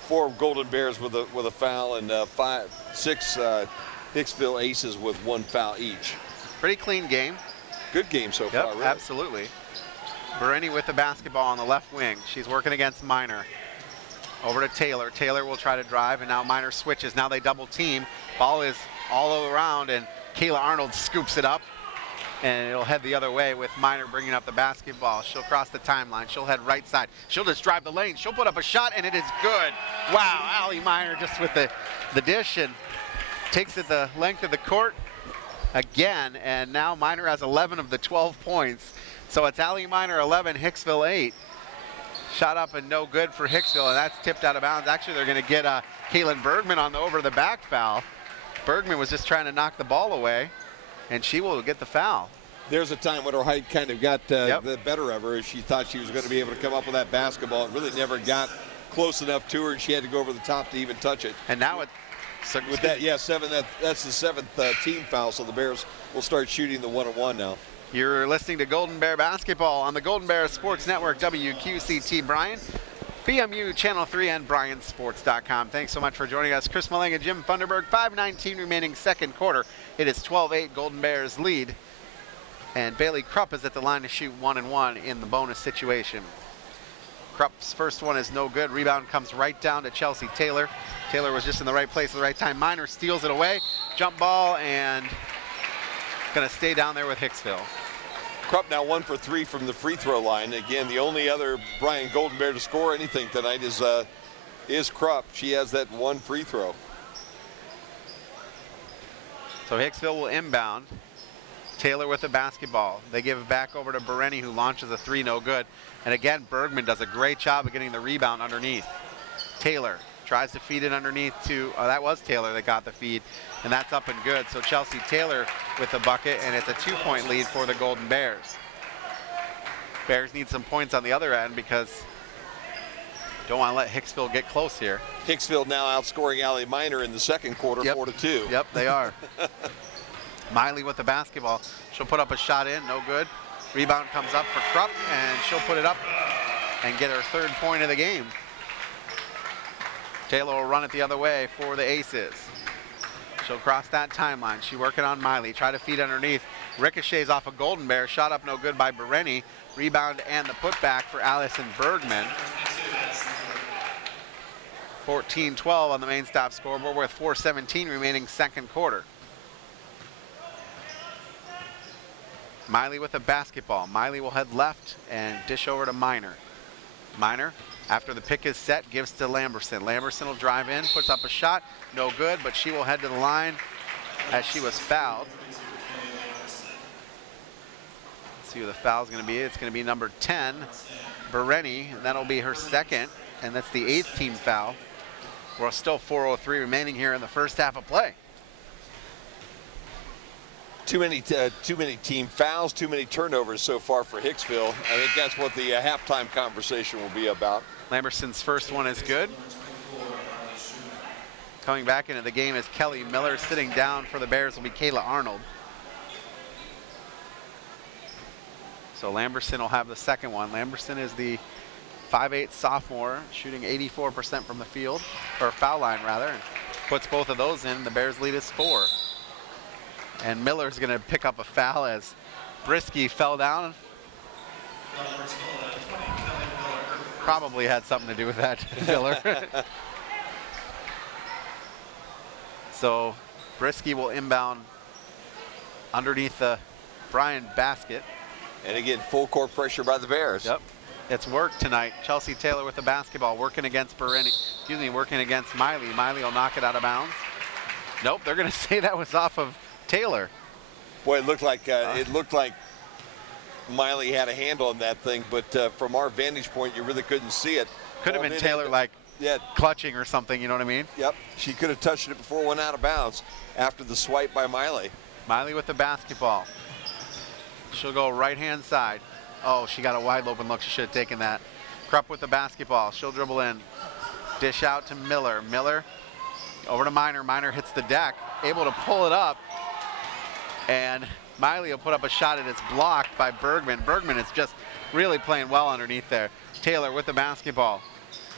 4 Golden Bears with a foul, and 6 Hicksville Aces with 1 foul each. Pretty clean game. Good game so far, really. Absolutely. Berenny with the basketball on the left wing. She's working against Miner. Over to Taylor. Taylor will try to drive, and now Miner switches. Now they double team. Ball is all around, and Kayla Arnold scoops it up, and it'll head the other way with Miner bringing up the basketball. She'll cross the timeline. She'll head right side. She'll just drive the lane. She'll put up a shot, and it is good. Wow, Allie Miner just with the dish, and takes it the length of the court again, and now Miner has 11 of the 12 points. So it's Allie Miner 11, Hicksville 8. Shot up and no good for Hicksville, and that's tipped out of bounds. Actually, they're going to get Kaylin Bergman on the over-the-back foul. Bergman was just trying to knock the ball away, and she will get the foul. There's a time when her height kind of got the better of her, as she thought she was going to be able to come up with that basketball. It really never got close enough to her, and she had to go over the top to even touch it. And now it's with that, yeah, 7. That's the 7th team foul, so the Bears will start shooting the 1-on-1 now. You're listening to Golden Bear Basketball on the Golden Bear Sports Network, WQCT Bryan, BMU Channel 3, and BryanSports.com. Thanks so much for joining us. Chris Mullang and Jim Funderburg, 5:19 remaining second quarter. It is 12-8 Golden Bears lead. And Bailey Krupp is at the line to shoot 1-1 in the bonus situation. Krupp's first one is no good. Rebound comes right down to Chelsea Taylor. Taylor was just in the right place at the right time. Miner steals it away. Jump ball, and going to stay down there with Hicksville. Krupp now 1 for 3 from the free throw line. Again, the only other Bryan Golden Bear to score anything tonight is Krupp. She has that 1 free throw. So Hicksville will inbound. Taylor with the basketball. They give it back over to Berenny, who launches a 3, no good. And again, Bergman does a great job of getting the rebound underneath. Taylor tries to feed it underneath to, that was Taylor that got the feed, and that's up and good. So Chelsea Taylor with the bucket, and it's a 2-point lead for the Golden Bears. Bears need some points on the other end because don't want to let Hicksville get close here. Hicksville now outscoring Allie Miner in the second quarter, 4-2. Yep, they are. Miley with the basketball. She'll put up a shot in, no good. Rebound comes up for Krupp, and she'll put it up and get her 3rd point of the game. Taylor will run it the other way for the Aces. She'll cross that timeline. She's working on Miley. Try to feed underneath. Ricochets off a Golden Bear. Shot up no good by Bereni. Rebound and the putback for Allison Bergman. 14-12 on the main stop scoreboard with 4:17 remaining second quarter. Miley with a basketball. Miley will head left and dish over to Miner. Miner, after the pick is set, gives to Lamberson. Lamberson will drive in, puts up a shot. No good, but she will head to the line as she was fouled. Let's see who the foul is going to be. It's going to be number 10, Bereni, and that'll be her second, and that's the 8th team foul. We're still 4:03 remaining here in the first half of play. Too many team fouls, too many turnovers so far for Hicksville. I think that's what the halftime conversation will be about. Lamberson's first one is good. Coming back into the game is Kelly Miller. Sitting down for the Bears will be Kayla Arnold. So Lamberson will have the second one. Lamberson is the 5'8" sophomore, shooting 84% from the field, or foul line rather, and puts both of those in. The Bears lead is 4. And Miller's going to pick up a foul as Brisky fell down. Probably had something to do with that, Miller. So Brisky will inbound underneath the Bryan basket. And again, full court pressure by the Bears. Yep. It's work tonight. Chelsea Taylor with the basketball, working against working against Miley. Miley will knock it out of bounds. Nope, they're going to say that was off of Taylor. Boy, it looked like Miley had a handle on that thing, but from our vantage point, you really couldn't see it. Could have been Taylor clutching or something, you know what I mean? Yep, she could have touched it before it went out of bounds after the swipe by Miley. Miley with the basketball. She'll go right-hand side. Oh, she got a wide open look. She should have taken that. Krupp with the basketball. She'll dribble in. Dish out to Miller. Miller over to Miner. Miner hits the deck. Able to pull it up. And Miley will put up a shot, and it's blocked by Bergman. Bergman is just really playing well underneath there. Taylor with the basketball.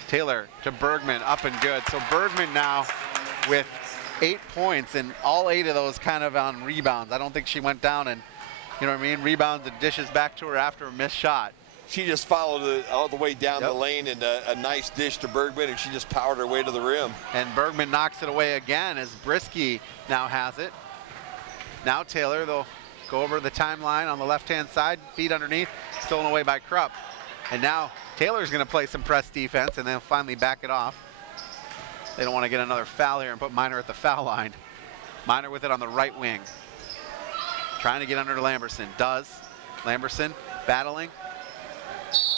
Taylor to Bergman, up and good. So Bergman now with 8 points, and all 8 of those kind of on rebounds. I don't think she went down and, you know what I mean, rebounds and dishes back to her after a missed shot. She just followed it all the way down the lane, and a nice dish to Bergman, and she just powered her way to the rim. And Bergman knocks it away again as Brisky now has it. Now Taylor, they'll go over the timeline on the left-hand side, feed underneath, stolen away by Krupp. And now Taylor's going to play some press defense, and they'll finally back it off. They don't want to get another foul here and put Miner at the foul line. Miner with it on the right wing. Trying to get under to Lamberson. Does. Lamberson battling.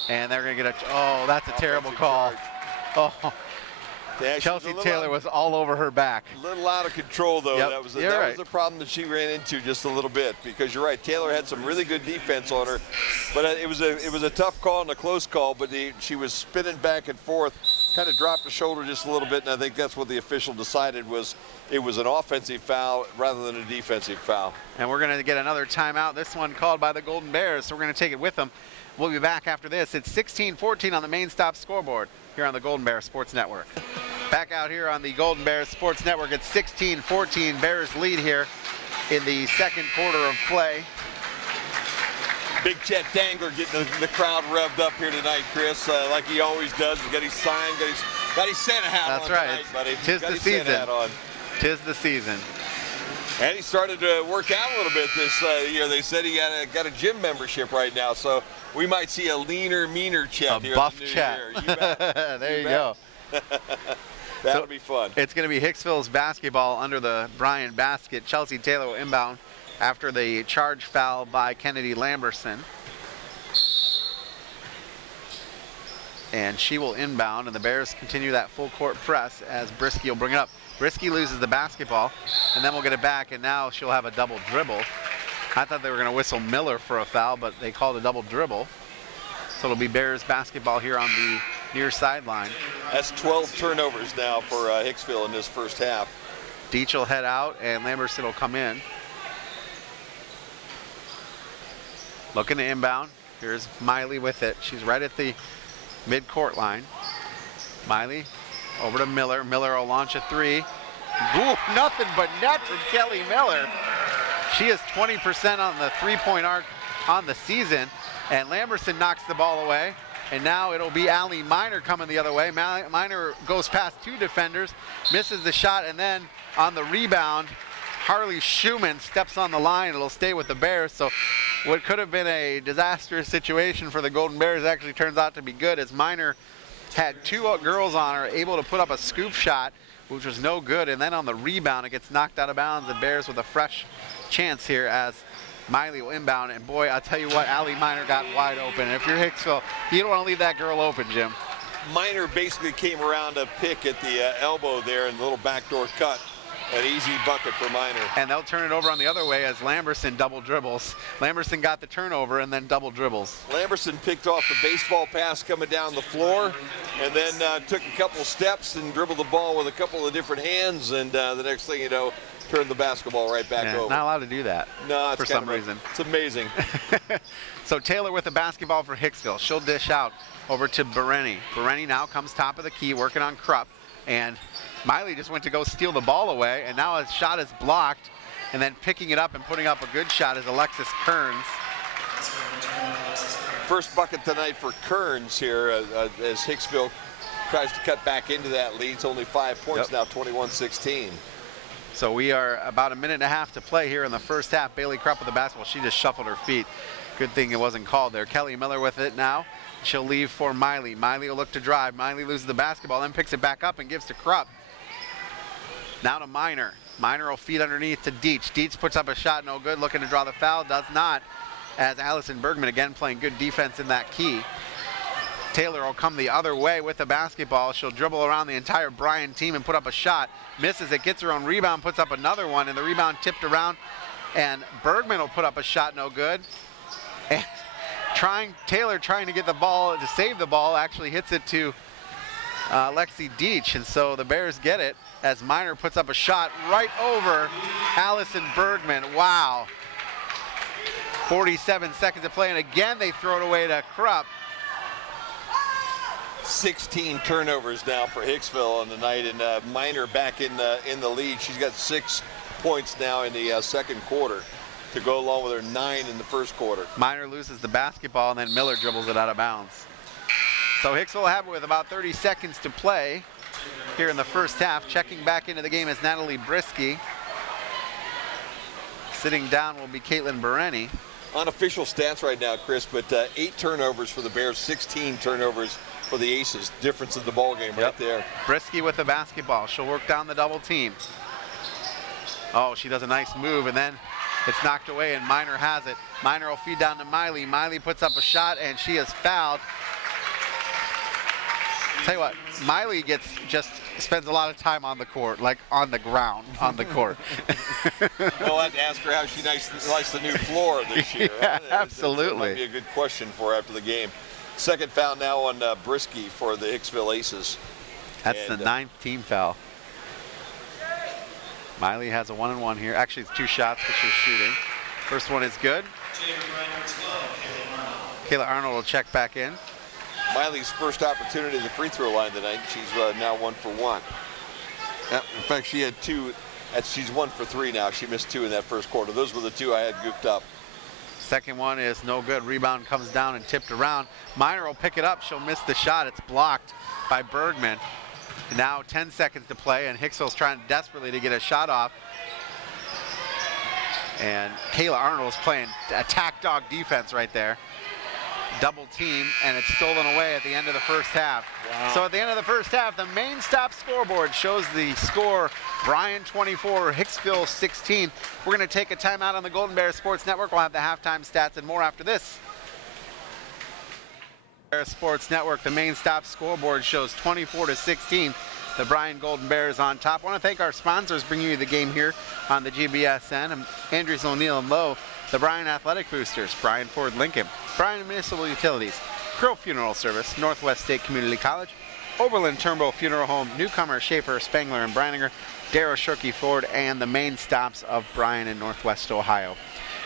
And they're going to get oh, that's a terrible call. Oh. Yeah, Chelsea Taylor was all over her back. A little out of control, though. Yep. That was the problem that she ran into just a little bit, because you're right. Taylor had some really good defense on her, but it was a tough call and a close call. But she was spinning back and forth, kind of dropped the shoulder just a little bit, and I think that's what the official decided was it was an offensive foul rather than a defensive foul. And we're going to get another timeout. This one called by the Golden Bears, so we're going to take it with them. We'll be back after this. It's 16-14 on the main stop scoreboard here on the Golden Bears Sports Network. Back out here on the Golden Bears Sports Network, it's 16-14. Bears lead here in the second quarter of play. Big Chet Dangler getting the crowd revved up here tonight, Chris, like he always does. He's got his sign, got his Santa hat on. That's right. Tonight, buddy. Tis the season. Tis the season. And he started to work out a little bit this year. They said he got a gym membership right now, so we might see a leaner, meaner Chet here. A buff Chet. There you go. That'll be fun. It's going to be Hicksville's basketball under the Bryan basket. Chelsea Taylor will inbound after the charge foul by Kennedy Lamberson. And she will inbound, and the Bears continue that full court press as Brisky will bring it up. Brisky loses the basketball, and then we'll get it back, and now she'll have a double dribble. I thought they were going to whistle Miller for a foul, but they called a double dribble. So it'll be Bears basketball here on the near sideline. That's 12 turnovers now for Hicksville in this first half. Deach will head out, and Lamberson will come in. Looking to inbound. Here's Miley with it. She's right at the mid-court line. Miley over to Miller. Miller will launch a three. Ooh, nothing but net from Kelly Miller. She is 20% on the three-point arc on the season. And Lamberson knocks the ball away. And now it'll be Allie Miner coming the other way. Miner goes past two defenders, misses the shot, and then on the rebound, Harley Schumann steps on the line. It'll stay with the Bears. So what could have been a disastrous situation for the Golden Bears actually turns out to be good, as Miner had two girls on her, able to put up a scoop shot, which was no good. And then on the rebound, it gets knocked out of bounds. The Bears with a fresh chance here as Miley will inbound, and boy, I'll tell you what, Allie Miner got wide open. If you're Hicksville, you don't want to leave that girl open, Jim. Miner basically came around a pick at the elbow there and the little backdoor cut. An easy bucket for Miner. And they'll turn it over on the other way as Lamberson double dribbles. Lamberson got the turnover and then double dribbles. Lamberson picked off the baseball pass coming down the floor and then took a couple steps and dribbled the ball with a couple of different hands, and the next thing you know, turned the basketball right back over. Not allowed to do that. No, it's for some reason. It's amazing. So Taylor with the basketball for Hicksville. She'll dish out over to Bereni. Bereni now comes top of the key, working on Krupp, and Miley just went to go steal the ball away, and now his shot is blocked, and then picking it up and putting up a good shot is Alexis Kearns. First bucket tonight for Kearns here as Hicksville tries to cut back into that lead. It's only 5 points now, 21-16. So we are about a minute and a half to play here in the first half. Bailey Krupp with the basketball. She just shuffled her feet. Good thing it wasn't called there. Kelly Miller with it now. She'll leave for Miley. Miley will look to drive. Miley loses the basketball, then picks it back up and gives to Krupp. Now to Miner. Miner will feed underneath to Dietz. Dietz puts up a shot, no good. Looking to draw the foul, does not. As Allison Bergman again playing good defense in that key. Taylor will come the other way with the basketball. She'll dribble around the entire Bryan team and put up a shot. Misses it, gets her own rebound, puts up another one, and the rebound tipped around. And Bergman will put up a shot, no good. And Taylor trying to get the ball, to save the ball, actually hits it to Lexi Dietz, and so the Bears get it as Miner puts up a shot right over Allison Bergman. Wow. 47 seconds to play, and again they throw it away to Krupp. 16 turnovers now for Hicksville on the night, and Miner back in the lead. She's got 6 points now in the second quarter to go along with her 9 in the first quarter. Miner loses the basketball, and then Miller dribbles it out of bounds. So Hicksville will have it with about 30 seconds to play here in the first half. Checking back into the game is Natalie Brisky. Sitting down will be Caitlin Bereni. Unofficial stats right now, Chris, but 8 turnovers for the Bears, 16 turnovers for the Aces. Difference in the ball game right there. Brisky with the basketball. She'll work down the double team. Oh, she does a nice move, and then it's knocked away, and Miner has it. Miner will feed down to Miley. Miley puts up a shot, and she is fouled. Tell you what, Miley spends a lot of time on the court, like on the ground, on the court. We'll have to ask her how she likes the new floor this year. Yeah, absolutely. That might be a good question for her after the game. Second foul now on Brisky for the Hicksville Aces. That's the 9th team foul. Miley has a 1-and-1 here. Actually, it's 2 shots, but she's shooting. First one is good. Kayla Arnold will check back in. Miley's first opportunity at the free throw line tonight. She's now 1 for 1. In fact, she had 2. She's 1 for 3 now. She missed 2 in that first quarter. Those were the 2 I had goofed up. Second one is no good. Rebound comes down and tipped around. Miner will pick it up. She'll miss the shot. It's blocked by Bergman. Now 10 seconds to play, and Hicksville's trying desperately to get a shot off. And Kayla Arnold is playing attack dog defense right there. Double team, and it's stolen away at the end of the first half. Wow. So at the end of the first half, the main stop scoreboard shows the score: Bryan 24, Hicksville 16. We're going to take a timeout on the Golden Bears Sports Network. We'll have the halftime stats and more after this. Bears Sports Network, the main stop scoreboard shows 24-16. The Bryan Golden Bears on top. I want to thank our sponsors bringing you the game here on the GBSN. I'm Andrews O'Neill and Lowe. The Bryan Athletic Boosters, Bryan Ford Lincoln, Bryan Municipal Utilities, Crow Funeral Service, Northwest State Community College, Oberlin Turnbull Funeral Home, Newcomer, Schaefer, Spangler, and Brininger, Darrow Shirkey Ford, and the main stops of Bryan and Northwest Ohio.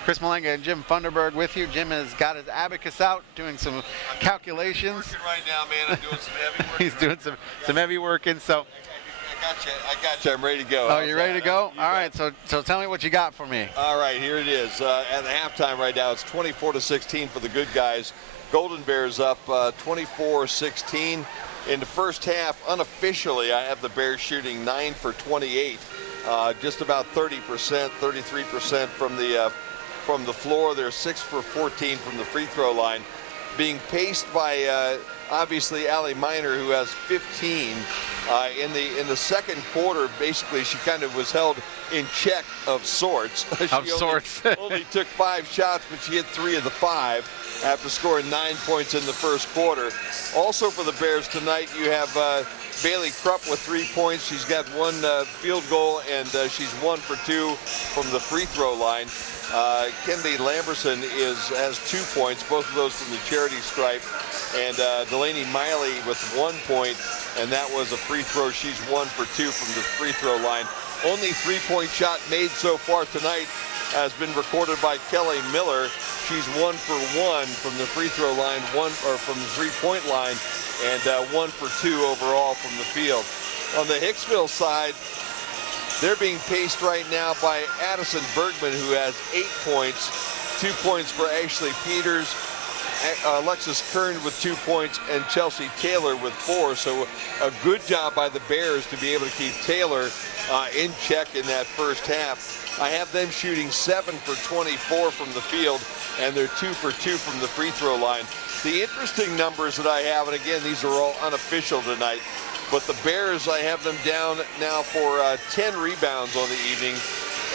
Chris Malenga and Jim Funderburg with you. Jim has got his abacus out, doing some calculations. I'm working right now, man. I'm doing some heavy work. He's doing some heavy work, and so I got you. I'm ready to go. Oh, you ready to go? You All bet. right, so tell me what you got for me. All right, here it is. At the halftime right now, it's 24-16 for the good guys. Golden Bears up 24-16. In the first half, unofficially, I have the Bears shooting 9 for 28, just about 30%, 33% from the floor. They're 6 for 14 from the free throw line, being paced by obviously Allie Miner, who has 15. In the second quarter, basically, she kind of was held in check of sorts. Only took 5 shots, but she hit 3 of the 5 after scoring 9 points in the first quarter. Also for the Bears tonight, you have Bailey Krupp with 3 points. She's got 1 field goal, and she's 1 for 2 from the free throw line. Kendi Lamberson has 2 points, both of those from the charity stripe. And Delaney Miley with 1 point, and that was a free throw. She's 1 for 2 from the free throw line. Only 3-point shot made so far tonight has been recorded by Kelly Miller. She's 1 for 1 from the free throw line, from the 3-point line, and 1 for 2 overall from the field. On the Hicksville side, they're being paced right now by Addison Bergman, who has 8 points, 2 points for Ashley Peters, Alexis Kern with 2 points, and Chelsea Taylor with 4. So a good job by the Bears to be able to keep Taylor in check in that first half. I have them shooting 7 for 24 from the field, and they're 2 for 2 from the free throw line. The interesting numbers that I have, and again, these are all unofficial tonight, but the Bears, I have them down now for 10 rebounds on the evening,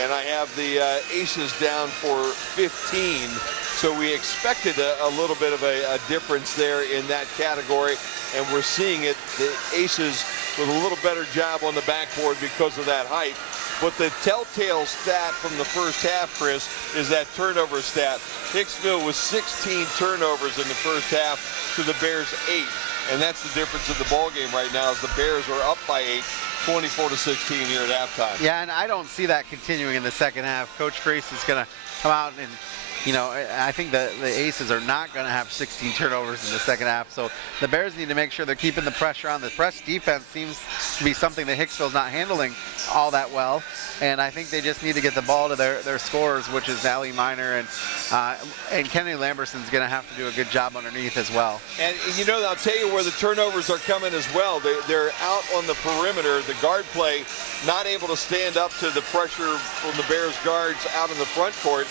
and I have the Aces down for 15. So we expected a little bit of a difference there in that category, and we're seeing it. The Aces with a little better job on the backboard because of that height. But the telltale stat from the first half, Chris, is that turnover stat. Hicksville was 16 turnovers in the first half to the Bears 8. And that's the difference in the ball game right now, as the Bears are up by 8, 24-16 here at halftime. Yeah, and I don't see that continuing in the second half. Coach Grace is going to come out and, you know, I think the Aces are not going to have 16 turnovers in the second half. So the Bears need to make sure they're keeping the pressure on. The press defense seems to be something that Hicksville's not handling all that well. And I think they just need to get the ball to their scorers, which is Allie Miner, and Kenny Lamberson's going to have to do a good job underneath as well. And, you know, I'll tell you where the turnovers are coming as well. They're out on the perimeter. The guard play not able to stand up to the pressure from the Bears guards out in the front court.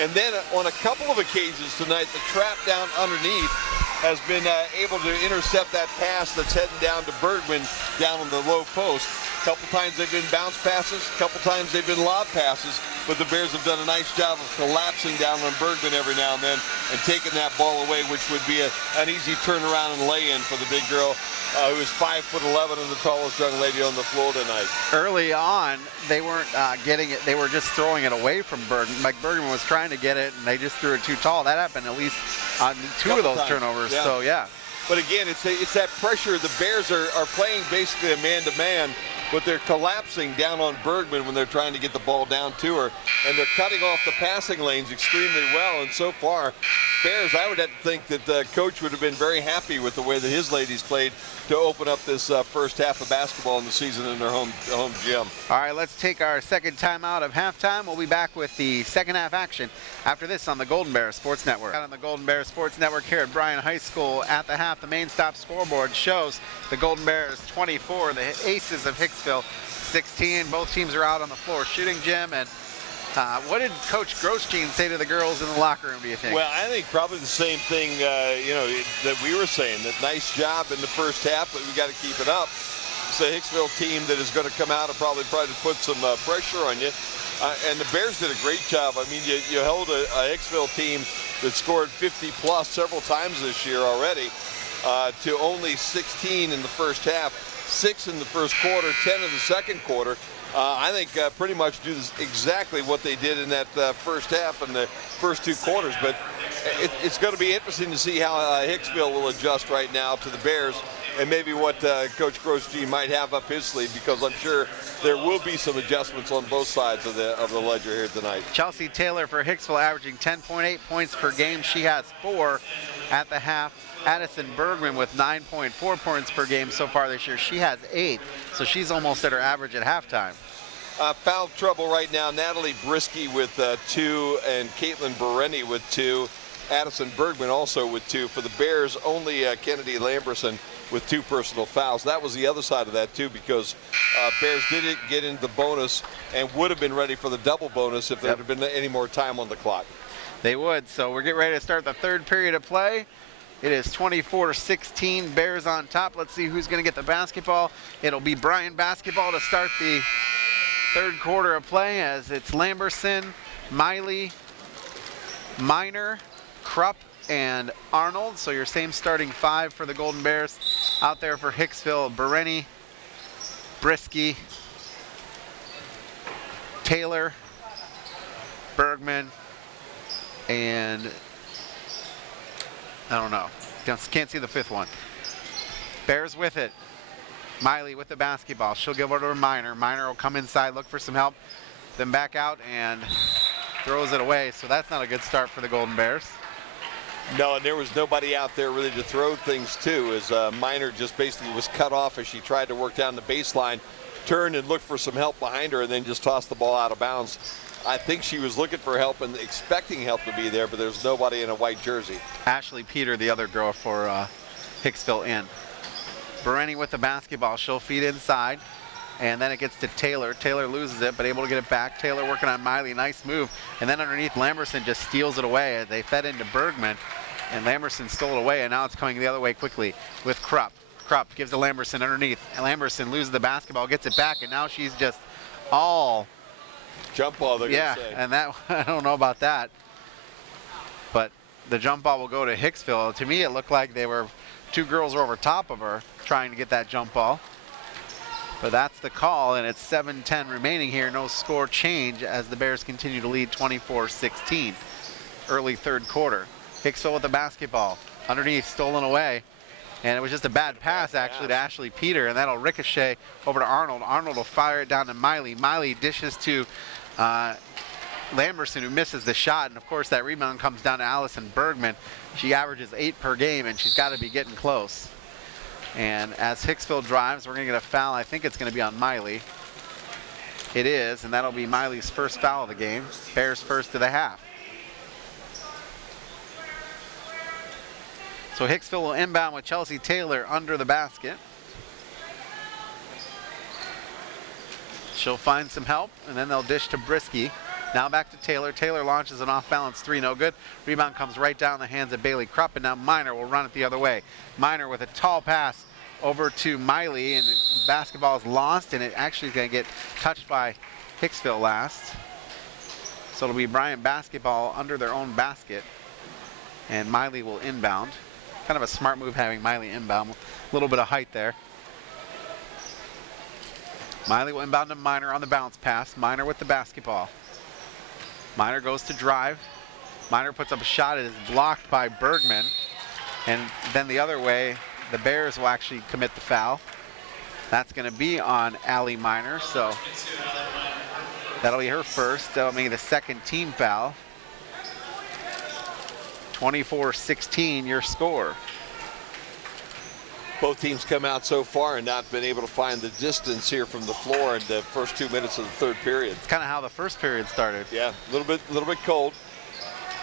And then on a couple of occasions tonight, the trap down underneath has been able to intercept that pass that's heading down to Bergman down on the low post. A couple times they've been bounce passes, a couple times they've been lob passes, but the Bears have done a nice job of collapsing down on Bergman every now and then and taking that ball away, which would be an easy turnaround and lay-in for the big girl who is 5'11" and the tallest young lady on the floor tonight. Early on, they weren't getting it. They were just throwing it away from Bergman. Mike Bergman was trying to get it, and they just threw it too tall. That happened at least on 2 of those turnovers. Yeah. So, yeah. But again, it's that pressure. The Bears are playing basically a man-to-man, but they're collapsing down on Bergman when they're trying to get the ball down to her. And they're cutting off the passing lanes extremely well. And so far, Bears, I would have to think that the coach would have been very happy with the way that his ladies played to open up this first half of basketball in the season in their home gym. All right, let's take our second timeout of halftime. We'll be back with the second half action after this on the Golden Bear Sports Network. On the Golden Bear Sports Network here at Bryan High School at the half, the main stop scoreboard shows the Golden Bears 24, the Aces of Hicksville 16. Both teams are out on the floor shooting, Jim. And what did Coach Grosjean say to the girls in the locker room, do you think? Well, I think probably the same thing, you know, that we were saying. That nice job in the first half, but we got to keep it up. It's a Hicksville team that is going to come out and probably put some pressure on you. And the Bears did a great job. I mean, you held a Hicksville team that scored 50-plus several times this year already to only 16 in the first half, 6 in the first quarter, 10 in the second quarter. I think pretty much do exactly what they did in that first half and the first 2 quarters. But it's going to be interesting to see how Hicksville will adjust right now to the Bears, and maybe what Coach Grosjean might have up his sleeve, because I'm sure there will be some adjustments on both sides of the ledger here tonight. Chelsea Taylor for Hicksville averaging 10.8 points per game. She has 4. at the half. Addison Bergman with 9.4 points per game so far this year. She has 8, so she's almost at her average at halftime. Foul trouble right now. Natalie Brisky with 2 and Caitlin Bereni with 2. Addison Bergman also with 2. For the Bears, only Kennedy Lamberson with 2 personal fouls. That was the other side of that too, because Bears didn't get into the bonus and would have been ready for the double bonus if there had been any more time on the clock. They would. So we're getting ready to start the third period of play. It is 24-16, Bears on top. Let's see who's going to get the basketball. It'll be Bryan basketball to start the third quarter of play, as it's Lamberson, Miley, Miner, Krupp, and Arnold. So your same starting 5 for the Golden Bears. Out there for Hicksville, Bereni, Brisky, Taylor, Bergman, and I don't know. Can't see the 5th one. Bears with it. Miley with the basketball. She'll give it to Miner. Miner will come inside, look for some help, then back out and throws it away. So that's not a good start for the Golden Bears. No, and there was nobody out there really to throw things to, as Miner just basically was cut off as she tried to work down the baseline, turned and looked for some help behind her, and then just tossed the ball out of bounds. I think she was looking for help and expecting help to be there, but there's nobody in a white jersey. Ashley Peter, the other girl for Hicksville in. Bereni with the basketball. She'll feed inside, and then it gets to Taylor. Taylor loses it, but able to get it back. Taylor working on Miley. Nice move. And then underneath, Lamberson just steals it away. They fed into Bergman, and Lamberson stole it away, and now it's coming the other way quickly with Krupp. Krupp gives to Lamberson underneath. And Lamberson loses the basketball, gets it back, and now she's just all jump ball, they're yeah, gonna say. And that, I don't know about that. But the jump ball will go to Hicksville. To me, it looked like they were 2 girls were over top of her trying to get that jump ball. But that's the call, and it's 7:10 remaining here. No score change as the Bears continue to lead 24-16. Early third quarter. Hicksville with the basketball. Underneath, stolen away. And it was just a bad pass, actually, to Ashley Peter, and that'll ricochet over to Arnold. Arnold will fire it down to Miley. Miley dishes to Lamberson, who misses the shot, and of course that rebound comes down to Allison Bergman. She averages 8 per game, and she's got to be getting close. And as Hicksville drives, we're going to get a foul. I think it's going to be on Miley. It is, and that'll be Miley's first foul of the game. Bears first to the half. So Hicksville will inbound with Chelsea Taylor under the basket. She'll find some help, and then they'll dish to Brisky. Now back to Taylor. Taylor launches an off-balance 3, no good. Rebound comes right down the hands of Bailey Krupp, and now Miner will run it the other way. Miner with a tall pass over to Miley, and the basketball is lost, and it actually is going to get touched by Hicksville last. So it'll be Bryan basketball under their own basket, and Miley will inbound. Kind of a smart move having Miley inbound. A little bit of height there. Miley will inbound to Miner on the bounce pass. Miner with the basketball. Miner goes to drive. Miner puts up a shot. It is blocked by Bergman. And then the other way, the Bears will actually commit the foul. That's going to be on Allie Miner. So that'll be her first. That'll be the second team foul. 24-16 your score. Both teams come out so far and not been able to find the distance here from the floor in the first 2 minutes of the third period. It's kind of how the first period started. Yeah, a little bit cold.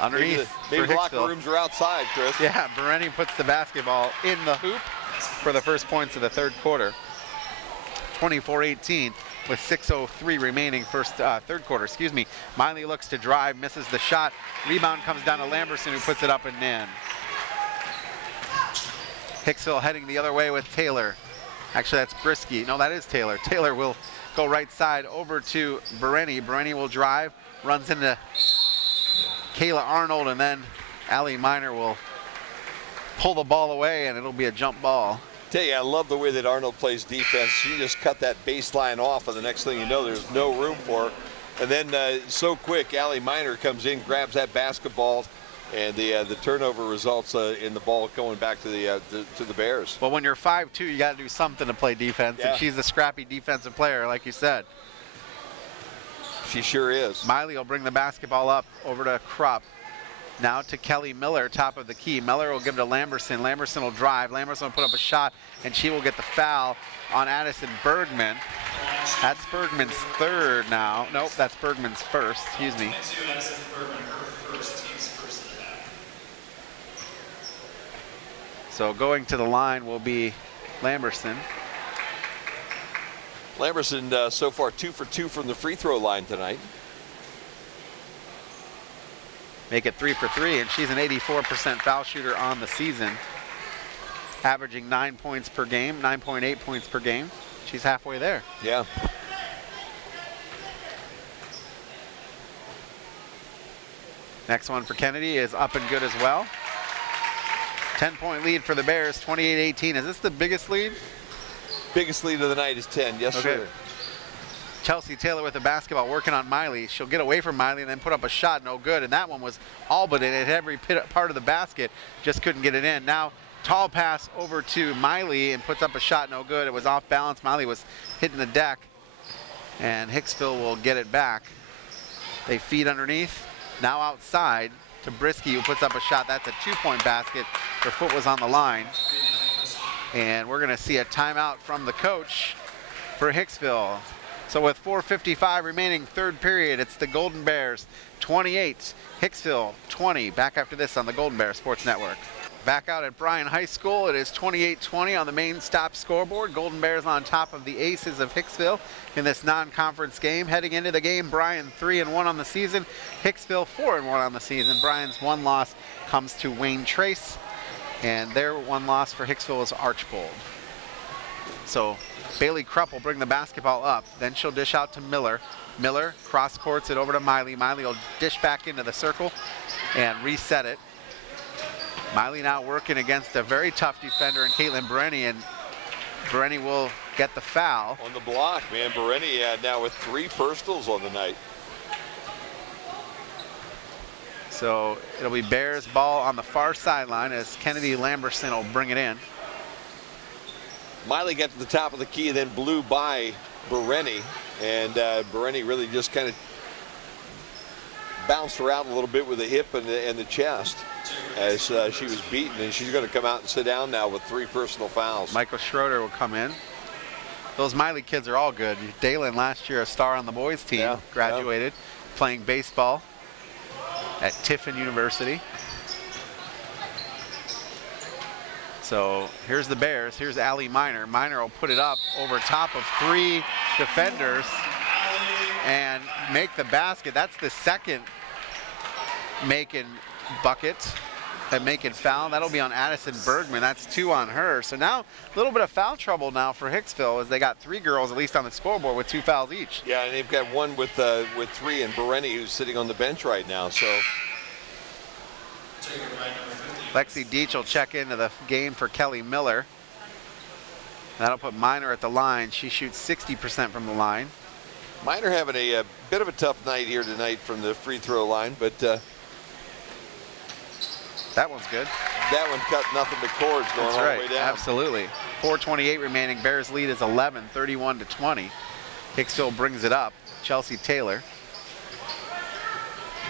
Underneath, maybe the locker rooms are outside, Chris. Yeah, Bereni puts the basketball in the hoop for the first points of the third quarter. 24-18 with 6:03 remaining third quarter. Excuse me. Miley looks to drive, misses the shot. Rebound comes down to Lamberson, who puts it up and in. Hicksville heading the other way with Taylor. Actually, that's Brisky. No, that is Taylor. Taylor will go right side over to Bereni. Bereni will drive, runs into Kayla Arnold, and then Allie Miner will pull the ball away, and it'll be a jump ball. Tell you, I love the way that Arnold plays defense. She just cut that baseline off, and the next thing you know, there's no room for her. And then so quick, Allie Miner comes in, grabs that basketball, and the turnover results in the ball going back to the Bears. Well, when you're 5'2", you got to do something to play defense, yeah. And she's a scrappy defensive player, like you said. She sure is. Miley will bring the basketball up over to Krupp. Now to Kelly Miller, top of the key. Miller will give it to Lamberson. Lamberson will drive. Lamberson will put up a shot, and she will get the foul on Addison Bergman. That's Bergman's third now. Nope, that's Bergman's first. Excuse me. So going to the line will be Lamberson. Lamberson so far 2 for 2 from the free throw line tonight. Make it 3 for 3, and she's an 84% foul shooter on the season, averaging 9 points per game, 9.8 points per game. She's halfway there. Yeah. Next one for Kennedy is up and good as well. 10-point lead for the Bears, 28-18. Is this the biggest lead? Biggest lead of the night is 10. Yes, okay. sir. Chelsea Taylor with the basketball, working on Miley. She'll get away from Miley and then put up a shot, no good. And that one was all but in. It hit every part of the basket, just couldn't get it in. Now, tall pass over to Miley and puts up a shot, no good. It was off balance. Miley was hitting the deck, and Hicksville will get it back. They feed underneath. Now outside to Brisky, who puts up a shot. That's a 2-point basket. Her foot was on the line. And we're going to see a timeout from the coach for Hicksville. So with 4:55 remaining, third period, it's the Golden Bears 28, Hicksville 20. Back after this on the Golden Bears Sports Network. Back out at Bryan High School, it is 28-20 on the main stop scoreboard. Golden Bears on top of the Aces of Hicksville in this non-conference game. Heading into the game, Bryan 3-1 on the season, Hicksville 4-1 on the season. Bryan's one loss comes to Wayne Trace, and their one loss for Hicksville is Archbold. So Bailey Krupp will bring the basketball up. Then she'll dish out to Miller. Miller cross courts it over to Miley. Miley will dish back into the circle and reset it. Miley now working against a very tough defender in Caitlin Bereni, and Bereni will get the foul. On the block, man. Bereni now with 3 personals on the night. So it'll be Bears ball on the far sideline as Kennedy Lamberson will bring it in. Miley got to the top of the key and then blew by Bereni, and Bereni really just kind of bounced her out a little bit with the hip and the chest as she was beaten, and she's going to come out and sit down now with 3 personal fouls. Michael Schroeder will come in. Those Miley kids are all good. Dalen last year a star on the boys team, graduated playing baseball at Tiffin University. So here's the Bears. Here's Allie Miner. Miner will put it up over top of 3 defenders and make the basket. That's the second making bucket and making foul. That'll be on Addison Bergman. That's 2 on her. So now a little bit of foul trouble now for Hicksville, as they got 3 girls at least on the scoreboard with 2 fouls each. Yeah, and they've got one with 3, and Bereni, who's sitting on the bench right now. So Lexi Deach will check into the game for Kelly Miller. That'll put Miner at the line. She shoots 60% from the line. Miner having a bit of a tough night here tonight from the free throw line, but that one's good. That one cut nothing but cords going all the way down. Absolutely. 4:28 remaining. Bears lead is 11, 31-20. Hicksville brings it up. Chelsea Taylor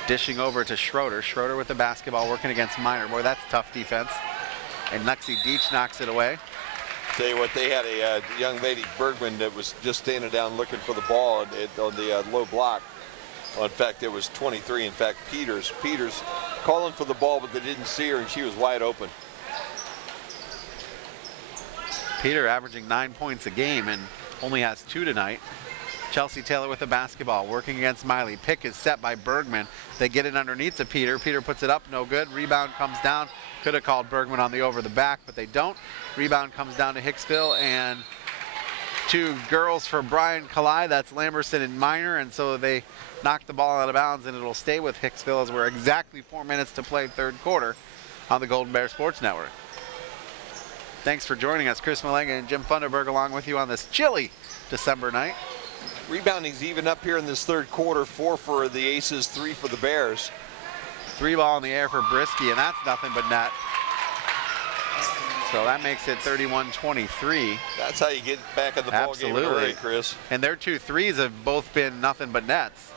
dishing over to Schroeder. Schroeder with the basketball, working against Miner. Boy, that's tough defense. And Lexi Deach knocks it away. Tell you what, they had a young lady, Bergman, that was just standing down looking for the ball on the low block. Well, in fact, it was 23. In fact, Peters calling for the ball, but they didn't see her, and she was wide open. Peter averaging 9 points a game and only has 2 tonight. Chelsea Taylor with the basketball, working against Miley. Pick is set by Bergman. They get it underneath to Peter. Peter puts it up, no good. Rebound comes down. Could have called Bergman on the over the back, but they don't. Rebound comes down to Hicksville, and 2 girls for Bryan Kalai. That's Lamberson and Miner, and so they knock the ball out of bounds, and it'll stay with Hicksville as we're exactly 4 minutes to play third quarter on the Golden Bear Sports Network. Thanks for joining us. Chris Malenga and Jim Funderburg along with you on this chilly December night. Rebounding's even up here in this third quarter. 4 for the Aces, 3 for the Bears. 3 ball in the air for Brisky, and that's nothing but net. So that makes it 31-23. That's how you get back in the ball game in a hurry, Chris. And their 2 threes have both been nothing but nets.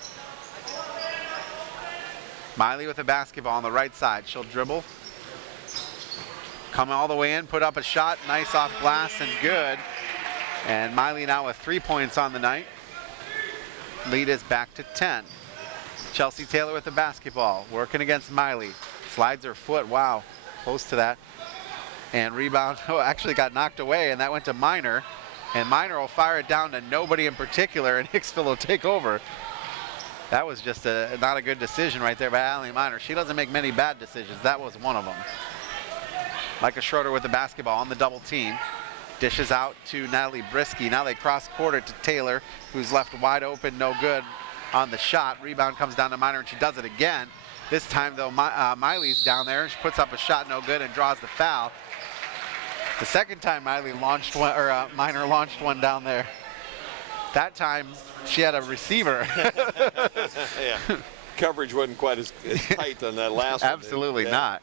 Miley with the basketball on the right side. She'll dribble. Come all the way in, put up a shot. Nice off glass and good. And Miley now with 3 points on the night. Lead is back to 10. Chelsea Taylor with the basketball. Working against Miley. Slides her foot. Wow. Close to that. And rebound. Oh, actually got knocked away, and that went to Minor. And Minor will fire it down to nobody in particular, and Hicksville will take over. That was just not a good decision right there by Allie Minor. She doesn't make many bad decisions. That was one of them. Micah Schroeder with the basketball on the double team. Dishes out to Natalie Brisky. Now they cross court it to Taylor, who's left wide open, no good on the shot. Rebound comes down to Minor, and she does it again. This time, though, Miley's down there. She puts up a shot, no good, and draws the foul. The second time Miley launched one, or Minor launched one down there. That time, she had a receiver. Yeah, coverage wasn't quite as tight on that last one. Absolutely not.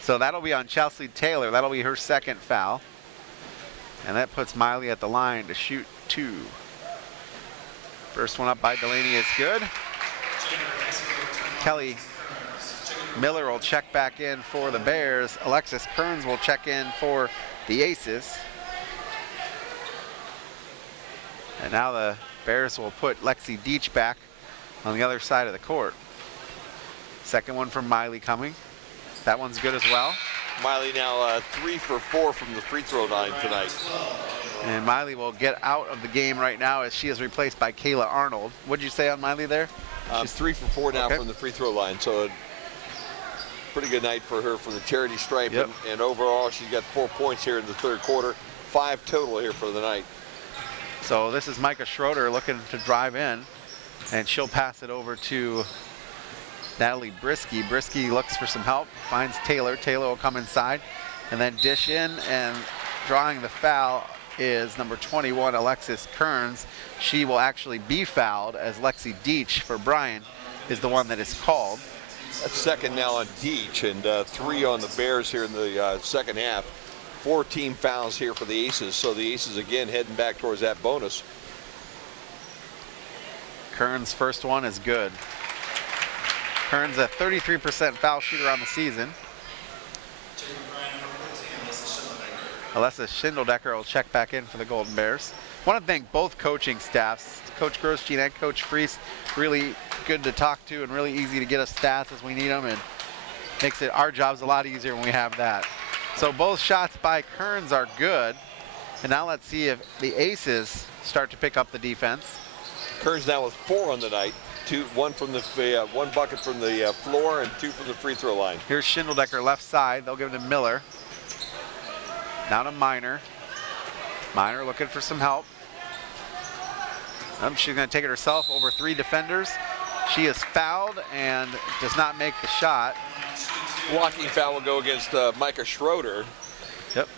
So that'll be on Chelsea Taylor. That'll be her second foul. And that puts Miley at the line to shoot 2. First one up by Delaney is good. Kelly Miller will check back in for the Bears. Alexis Kearns will check in for the Aces. And now the Bears will put Lexi Deach back on the other side of the court. Second one from Miley coming. That one's good as well. Miley now 3 for 4 from the free throw line tonight. And Miley will get out of the game right now as she is replaced by Kayla Arnold. What'd you say on Miley there? She's 3 for 4 now from the free throw line, so a pretty good night for her from the charity stripe. Yep. And overall, she's got 4 points here in the third quarter, 5 total here for the night. So this is Micah Schroeder looking to drive in, and she'll pass it over to Natalie Brisky. Brisky looks for some help, finds Taylor. Taylor will come inside and then dish in, and drawing the foul is number 21, Alexis Kearns. She will actually be fouled as Lexi Deach for Bryan is the one that is called. That's second now on Deach, and 3 on the Bears here in the second half. 4 team fouls here for the Aces, so the Aces again heading back towards that bonus. Kearns' first one is good. Kearns a 33% foul shooter on the season. Alessa Schindeldecker will check back in for the Golden Bears. Want to thank both coaching staffs, Coach Grosjean and Coach Freese. Really good to talk to and really easy to get us stats as we need them, and makes it our jobs a lot easier when we have that. So both shots by Kearns are good. And now let's see if the Aces start to pick up the defense. Kearns now with 4 on the night. 1 from the 1 bucket from the floor and 2 from the free throw line. Here's Schindeldecker left side. They'll give it to Miller. Now to Minor. Minor looking for some help. She's going to take it herself over 3 defenders. She is fouled and does not make the shot. Blocking foul will go against Micah Schroeder. Yep.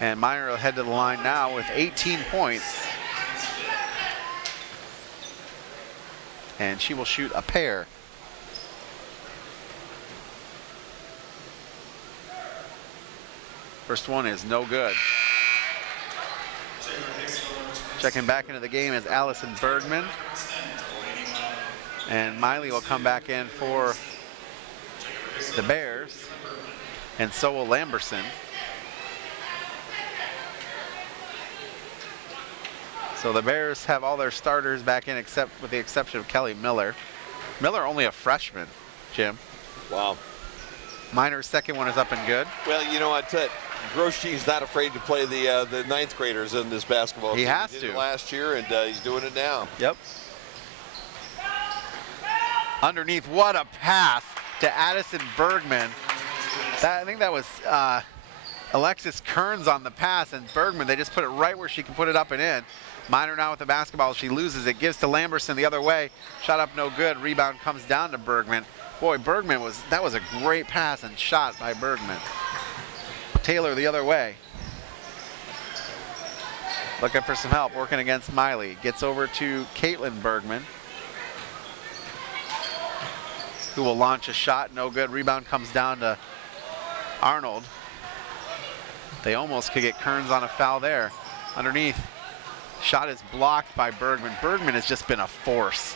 And Minor will head to the line now with 18 points. And she will shoot a pair. First one is no good. Checking back into the game is Allison Bergman. And Miley will come back in for the Bears. And so will Lamberson. So the Bears have all their starters back in except with the exception of Kelly Miller. Miller only a freshman, Jim. Wow. Minor's second one is up and good. Well, you know what? Grosjean's not afraid to play the ninth graders in this basketball team. He has did to. It last year, and he's doing it now. Yep. Underneath, what a pass to Addison Bergman. I think that was Alexis Kearns on the pass, and Bergman, they just put it right where she can put it up and in. Minor now with the basketball. She loses it, gives to Lamberson the other way. Shot up no good. Rebound comes down to Bergman. Boy, Bergman that was a great pass and shot by Bergman. Taylor the other way. Looking for some help, working against Miley. Gets over to Caitlin Bergman, who will launch a shot, no good. Rebound comes down to Arnold. They almost could get Kearns on a foul there. Underneath, shot is blocked by Bergman. Bergman has just been a force.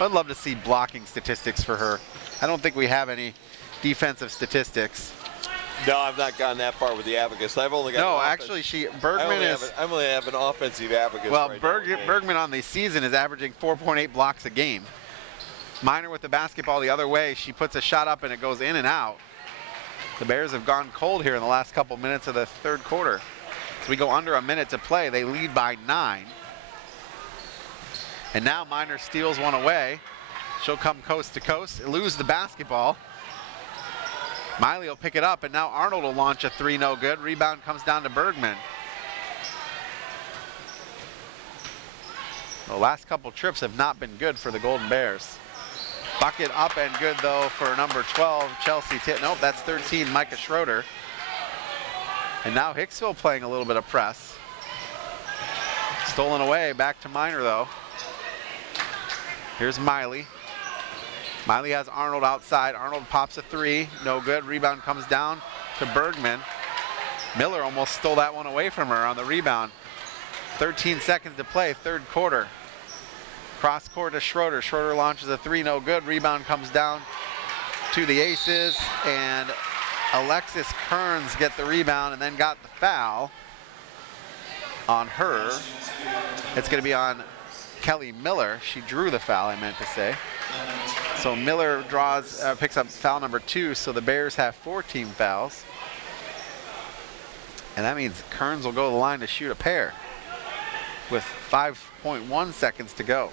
I'd love to see blocking statistics for her. I don't think we have any defensive statistics. No, I've not gone that far with the abacus. I've only got. No, actually, Bergman is. I only have an offensive abacus. Well, right Bergman on the season is averaging 4.8 blocks a game. Minor with the basketball the other way. She puts a shot up and it goes in and out. The Bears have gone cold here in the last couple minutes of the third quarter. So we go under a minute to play. They lead by 9. And now Minor steals one away. She'll come coast to coast, lose the basketball. Miley will pick it up, and now Arnold will launch a 3, no good. Rebound comes down to Bergman. The last couple trips have not been good for the Golden Bears. Bucket up and good, though, for number 12, Chelsea Nope, that's 13, Micah Schroeder. And now Hicksville playing a little bit of press. Stolen away, back to Minor, though. Here's Miley. Miley has Arnold outside. Arnold pops a 3, no good. Rebound comes down to Bergman. Miller almost stole that one away from her on the rebound. 13 seconds to play, third quarter. Cross court to Schroeder. Schroeder launches a 3, no good. Rebound comes down to the Aces, and Alexis Kearns get the rebound and then got the foul on her. It's going to be on Kelly Miller. She drew the foul, I meant to say. So Miller picks up foul number 2, so the Bears have 4 team fouls. And that means Kearns will go to the line to shoot a pair with 5.1 seconds to go.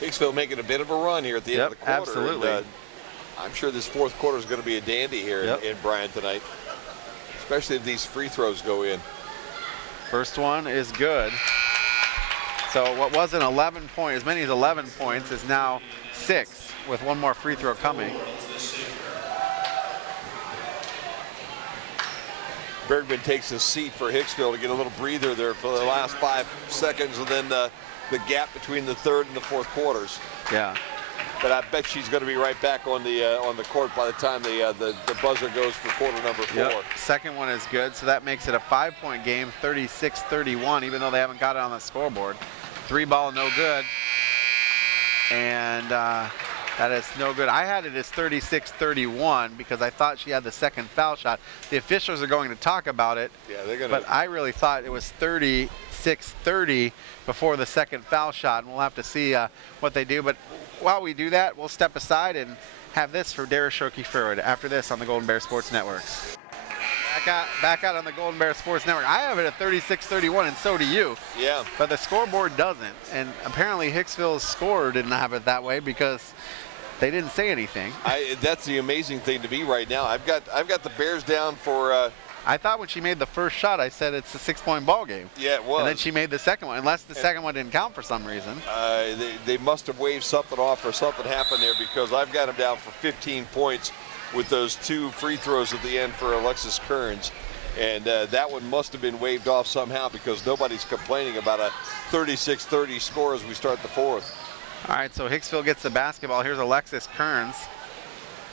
Hicksville making a bit of a run here at the end of the quarter. Absolutely. And, I'm sure this fourth quarter is going to be a dandy here in Bryan tonight, especially if these free throws go in. First one is good. So what was an 11 point, as many as 11 points, is now 6 with one more free throw coming. Bergman takes a seat for Hicksville to get a little breather there for the last 5 seconds, and then the gap between the third and the fourth quarters. Yeah. But I bet she's going to be right back on the court by the time the buzzer goes for quarter number 4. Yep. Second one is good, so that makes it a 5-point game, 36-31, even though they haven't got it on the scoreboard. 3 ball, no good. And that is no good. I had it as 36-31 because I thought she had the second foul shot. The officials are going to talk about it. Yeah, they're going to. But I really thought it was 36-30 before the second foul shot, and we'll have to see what they do. But while we do that, we'll step aside and have this for Dara Shoki-Furwood after this on the Golden Bear Sports Network. Back out on the Golden Bear Sports Network. I have it at 36-31, and so do you. Yeah. But the scoreboard doesn't. And apparently Hicksville's score didn't have it that way because they didn't say anything. That's the amazing thing to me right now. I've got the Bears down for. I thought when she made the first shot, I said it's a 6-point ball game. Yeah, it was. And then she made the second one, unless the second one didn't count for some reason. They must have waved something off or something happened there, because I've got them down for 15 points with those 2 free throws at the end for Alexis Kearns. And that one must have been waved off somehow, because nobody's complaining about a 36-30 score as we start the fourth. All right, so Hicksville gets the basketball. Here's Alexis Kearns.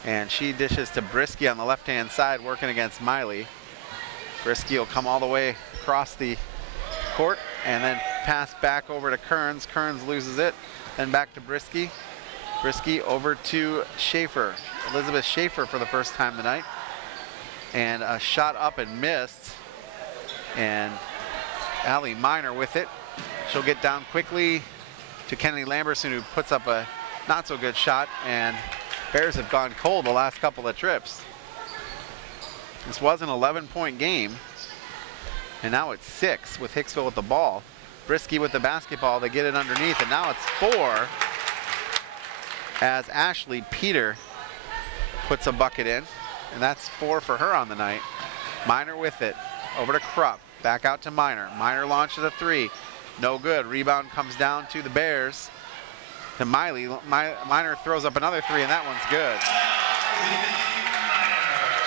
And she dishes to Brisky on the left-hand side, working against Miley. Brisky will come all the way across the court and then pass back over to Kearns. Kearns loses it, then back to Brisky. Brisky over to Schaefer. Elizabeth Schaefer for the first time tonight. And a shot up and missed. And Allie Minor with it. She'll get down quickly to Kennedy Lamberson, who puts up a not so good shot. And Bears have gone cold the last couple of trips. This was an 11-point game, and now it's 6 with Hicksville with the ball. Brisky with the basketball, they get it underneath, and now it's 4 as Ashley Peter puts a bucket in, and that's 4 for her on the night. Minor with it, over to Krupp, back out to Minor. Minor launches a 3, no good. Rebound comes down to the Bears, to Miley. Minor throws up another 3, and that one's good.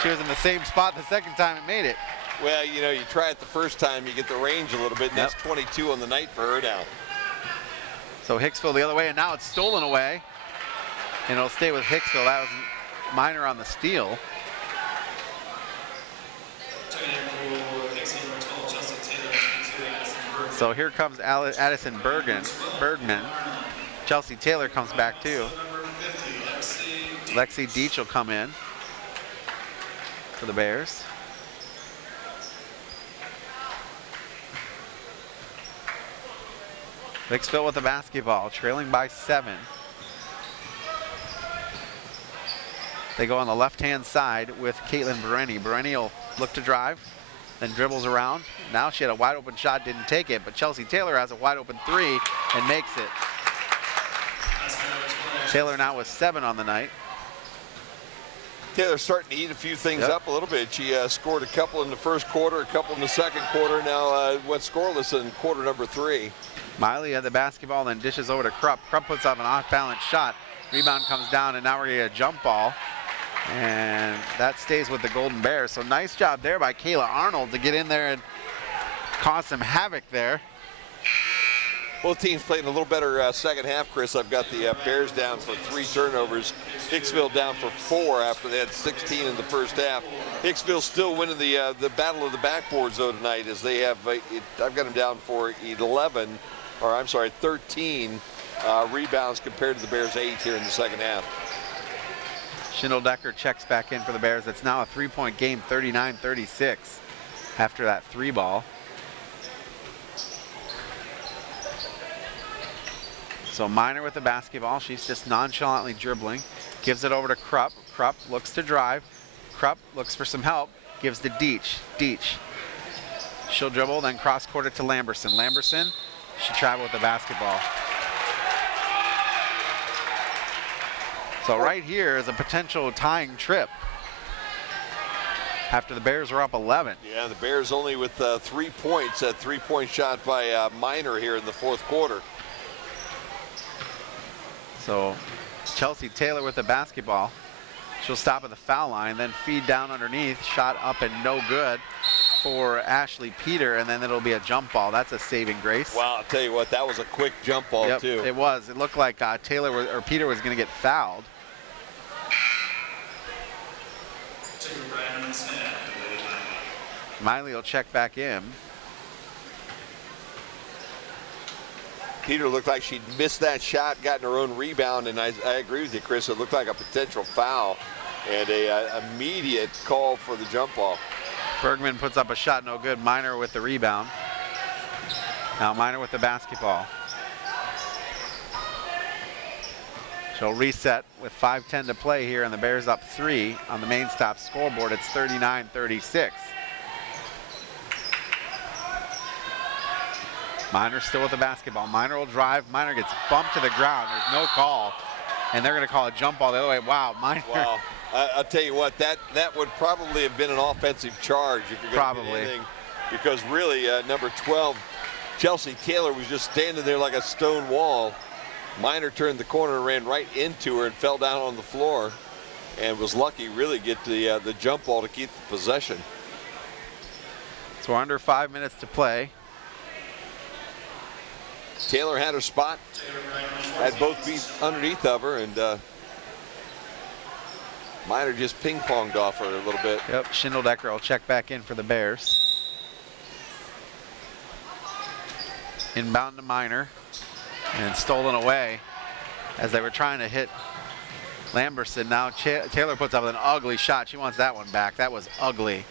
She was in the same spot the second time and made it. Well, you know, you try it the first time, you get the range a little bit, and that's 22 on the night for her now. So Hicksville the other way, and now it's stolen away. And it'll stay with Hicksville. That was Minor on the steal. So here comes Addison Bergman. Chelsea Taylor comes back too. Lexi Deach will come in for the Bears. Hicksville with the basketball, trailing by 7. They go on the left-hand side with Caitlin Bereni. Bereni will look to drive, then dribbles around. Now she had a wide open shot, didn't take it, but Chelsea Taylor has a wide open 3 and makes it. Taylor now with 7 on the night. Taylor's starting to eat a few things up a little bit. She scored a couple in the first quarter, a couple in the second quarter. Now went scoreless in quarter number 3. Miley had the basketball, then dishes over to Krupp. Krupp puts up an off-balance shot. Rebound comes down, and now we're going to get a jump ball. And that stays with the Golden Bears. So nice job there by Kayla Arnold to get in there and cause some havoc there. Both teams played a little better second half, Chris. I've got the Bears down for 3 turnovers. Hicksville down for 4 after they had 16 in the first half. Hicksville still winning the battle of the backboards though tonight, as they have, I've got them down for 13 rebounds compared to the Bears' 8 here in the second half. Schindeldecker checks back in for the Bears. It's now a 3-point game, 39-36 after that 3 ball. So Miner with the basketball. She's just nonchalantly dribbling. Gives it over to Krupp. Krupp looks to drive. Krupp looks for some help. Gives to Deach. Deach. She'll dribble, then cross-court it to Lamberson. Lamberson should travel with the basketball. So right here is a potential tying trip after the Bears are up 11. Yeah, the Bears only with 3 points. That 3-point shot by Miner here in the fourth quarter. So Chelsea Taylor with the basketball. She'll stop at the foul line, then feed down underneath. Shot up and no good for Ashley Peter, and then it'll be a jump ball. That's a saving grace. Wow, I'll tell you what, that was a quick jump ball too. It was. It looked like Peter was going to get fouled. Miley will check back in. Peter looked like she'd missed that shot, gotten her own rebound, and I agree with you, Chris. It looked like a potential foul and a immediate call for the jump ball. Bergman puts up a shot, no good. Miner with the rebound. Now Miner with the basketball. She'll reset with 5:10 to play here, and the Bears up 3 on the main stop scoreboard. It's 39-36. Miner still with the basketball. Miner will drive. Miner gets bumped to the ground. There's no call, and they're going to call a jump ball the other way. Wow, Miner. Wow. I'll tell you what, that would probably have been an offensive charge if you're going to do anything, because really number 12, Chelsea Taylor, was just standing there like a stone wall. Miner turned the corner and ran right into her and fell down on the floor, and was lucky really get the jump ball to keep the possession. So we're under 5 minutes to play. Taylor had her spot, had both feet underneath of her, and Miner just ping-ponged off her a little bit. Yep, Schindeldecker will check back in for the Bears. Inbound to Miner, and stolen away as they were trying to hit Lamberson. Now Taylor puts up an ugly shot. She wants that one back. That was ugly.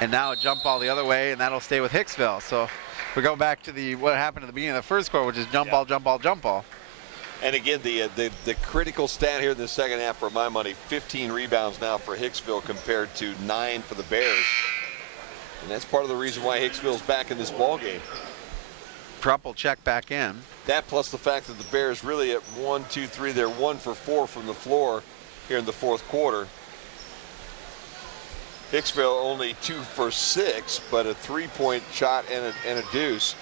And now a jump ball the other way, and that'll stay with Hicksville. So we go back to what happened at the beginning of the first quarter, which is jump ball, jump ball, jump ball. And again, the critical stat here in the second half, for my money, 15 rebounds now for Hicksville compared to 9 for the Bears. And that's part of the reason why Hicksville's back in this ball game. Krupp will check back in. That plus the fact that the Bears really at 1, 2, 3, they're 1 for 4 from the floor here in the fourth quarter. Hicksville only 2 for 6, but a 3-point shot and a deuce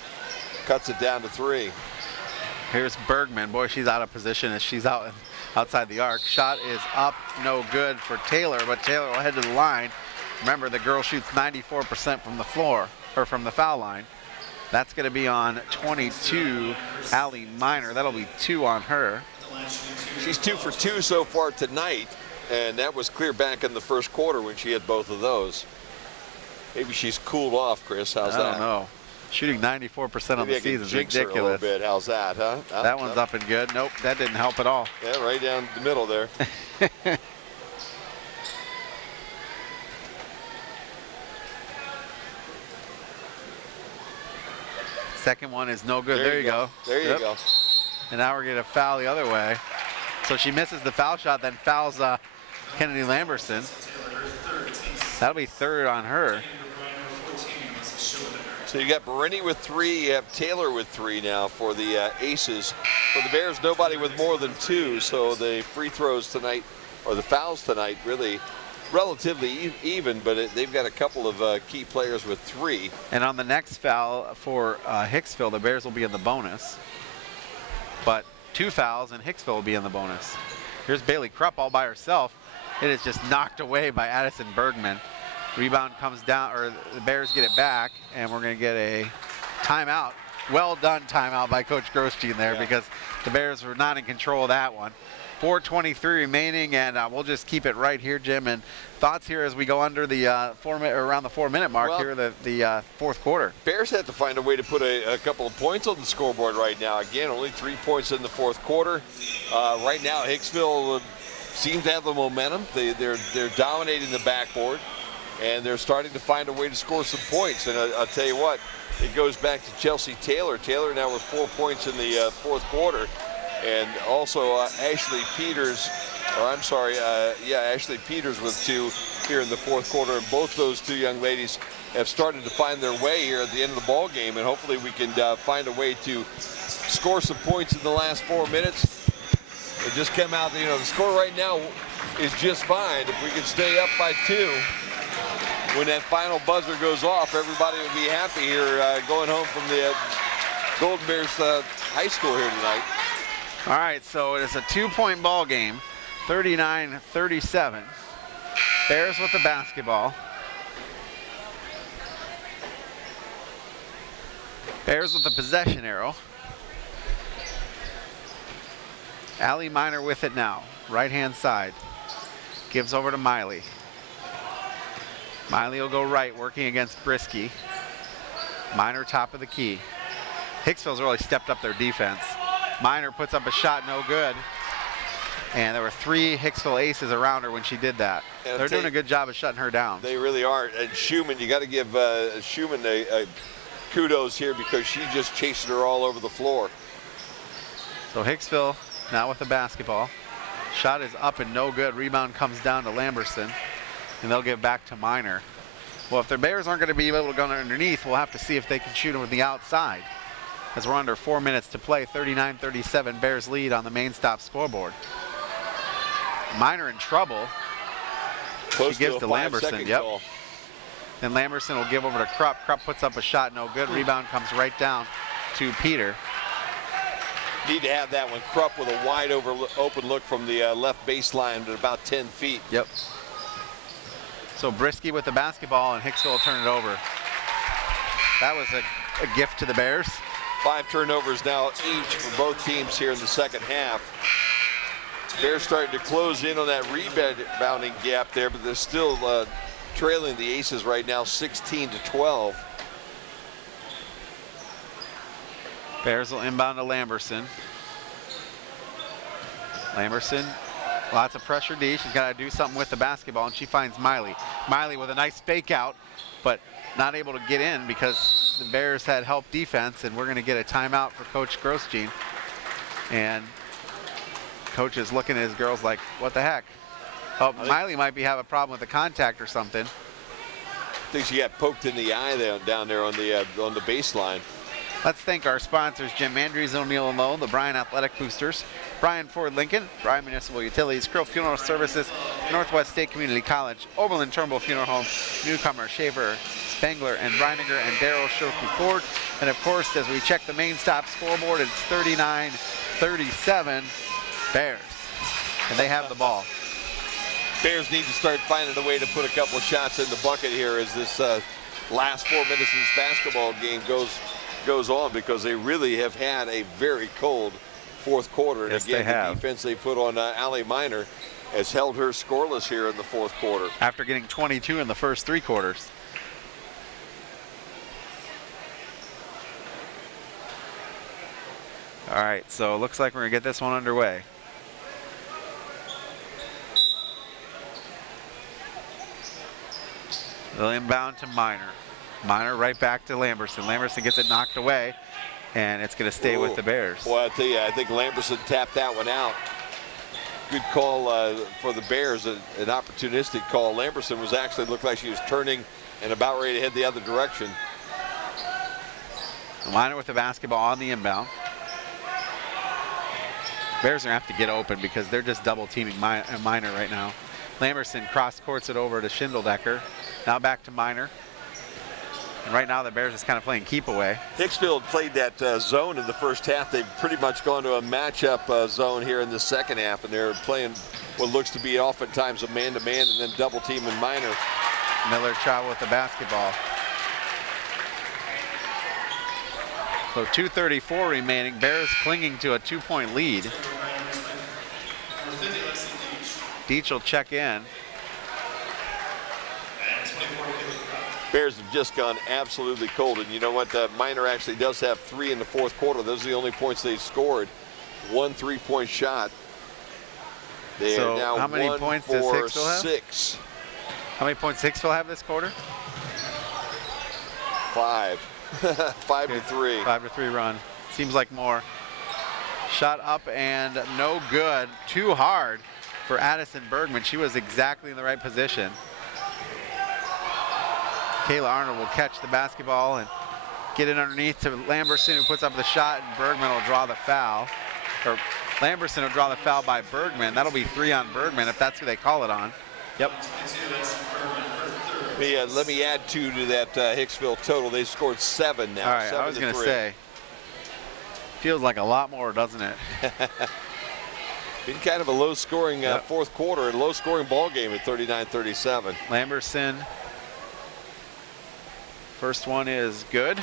cuts it down to 3. Here's Bergman. Boy, she's out of position as she's outside the arc. Shot is up, no good for Taylor, but Taylor will head to the line. Remember, the girl shoots 94% from the floor, or from the foul line. That's going to be on 22, Allie Miner. That'll be 2 on her. She's 2 for 2 so far tonight, and that was clear back in the first quarter when she had both of those. Maybe she's cooled off, Chris. How's that? I don't know. Shooting 94% on the season is ridiculous. A little bit. How's that, huh? That one's up and good. Nope, that didn't help at all. Yeah, right down the middle there. Second one is no good. There you go. There you go. And now we're getting a foul the other way. So she misses the foul shot, then fouls Kennedy Lamberson. That'll be third on her. So you got Berini with 3, you have Taylor with 3 now for the Aces. For the Bears, nobody with more than 2, so the free throws tonight, or the fouls tonight, really relatively even, but they've got a couple of key players with 3. And on the next foul for Hicksville, the Bears will be in the bonus. But 2 fouls and Hicksville will be in the bonus. Here's Bailey Krupp all by herself. It is just knocked away by Addison Bergman. Rebound comes down, or the Bears get it back, and we're going to get a timeout. Well done timeout by Coach Grosjean there, because the Bears were not in control of that one. 4:23 remaining, and we'll just keep it right here, Jim. And thoughts here as we go under the around the 4-minute mark here, the fourth quarter. Bears have to find a way to put a couple of points on the scoreboard right now. Again, only 3 points in the fourth quarter. Right now, Hicksville seems to have the momentum. They're dominating the backboard, and they're starting to find a way to score some points. And I'll tell you what, it goes back to Chelsea Taylor. Taylor now with 4 points in the fourth quarter. And also Ashley Peters, Ashley Peters with 2 here in the fourth quarter. And both those 2 young ladies have started to find their way here at the end of the ball game. And hopefully we can find a way to score some points in the last 4 minutes. It just came out, the score right now is just fine. If we can stay up by 2, when that final buzzer goes off, everybody will be happy here going home from the Golden Bears high school here tonight. All right, so it is a 2-point ball game, 39-37. Bears with the basketball. Bears with the possession arrow. Allie Miner with it now, right-hand side. Gives over to Miley. Miley will go right, working against Brisky. Miner top of the key. Hicksville's really stepped up their defense. Miner puts up a shot, no good. And there were 3 Hicksville aces around her when she did that. And they're doing a good job of shutting her down. They really are. And Schumann, you got to give Schumann a kudos here, because she just chased her all over the floor. So Hicksville now with the basketball. Shot is up and no good. Rebound comes down to Lamberson, and they'll give back to Miner. Well, if their Bears aren't going to be able to go underneath, we'll have to see if they can shoot them with the outside. As we're under 4 minutes to play, 39-37, Bears lead on the main stop scoreboard. Miner in trouble. Close she gives to to Lamberson. Yep. Call. Then Lamberson will give over to Krupp. Krupp puts up a shot, no good. Rebound comes right down to Peter. Need to have that one. Krupp with a wide open look from the left baseline at about 10 feet. Yep. So Brisky with the basketball, and Hicksville will turn it over. That was a gift to the Bears. 5 turnovers now each for both teams here in the second half. Bears starting to close in on that rebounding gap there, but they're still trailing the Aces right now, 16-12. Bears will inbound to Lamberson. Lamberson, lots of pressure D. She's got to do something with the basketball, and she finds Miley. Miley with a nice fake out, but not able to get in because the Bears had help defense, and we're going to get a timeout for Coach Grosjean. And Coach is looking at his girls like, what the heck? Oh, Miley might have a problem with the contact or something. I think she got poked in the eye down there on the baseline. Let's thank our sponsors, Jim Andrews, O'Neill & Lowe, the Bryan Athletic Boosters, Bryan Ford Lincoln, Bryan Municipal Utilities, Krill Funeral Services, Northwest State Community College, Oberlin Turnbull Funeral Home, Newcomer, Shaver, Spangler, and Breininger, and Darrell Shirky Ford. And of course, as we check the main stop scoreboard, it's 39-37 Bears. And they have the ball. Bears need to start finding a way to put a couple of shots in the bucket here as this last 4 minutes of this basketball game goes on, because they really have had a very cold fourth quarter. And yes, again, they have. The defense they put on Allie Miner has held her scoreless here in the fourth quarter. After getting 22 in the first 3 quarters. All right, so it looks like we're going to get this one underway. They'll inbound to Minor. Minor right back to Lamberson. Lamberson gets it knocked away, and it's going to stay with the Bears. Well, I tell you, I think Lamberson tapped that one out. Good call for the Bears, an opportunistic call. Lamberson was actually looked like she was turning and about ready to head the other direction. Minor with the basketball on the inbound. Bears are going to have to get open because they're just double teaming Minor right now. Lamberson cross courts it over to Schindeldecker. Now back to Minor. And right now the Bears is kind of playing keep away. Hicksville played that zone in the first half. They've pretty much gone to a matchup zone here in the second half, and they're playing what looks to be oftentimes a man-to-man and then double teaming Minor. Miller Chow with the basketball. So 2:34 remaining. Bears clinging to a 2-point lead. Deach will check in. Bears have just gone absolutely cold, and you know what? Minor actually does have 3 in the fourth quarter. Those are the only points they've scored. 1 3-point shot. They so are now how many points does Hicksville have? 6. How many points Hicksville have this quarter? 5. 5 to 3. 5-3 run. Seems like more. Shot up and no good. Too hard for Addison Bergman. She was exactly in the right position. Kayla Arnold will catch the basketball and get it underneath to Lamberson, who puts up the shot, and Bergman will draw the foul. Or Lamberson will draw the foul by Bergman. That'll be 3 on Bergman if that's who they call it on. Yep. Yeah, let me add 2 to that Hicksville total. They scored 7 now. All right, 7 I was to going to 3. say, feels like a lot more, doesn't it? Been kind of a low-scoring fourth quarter and low-scoring ball game at 39-37. Lamberson. First one is good.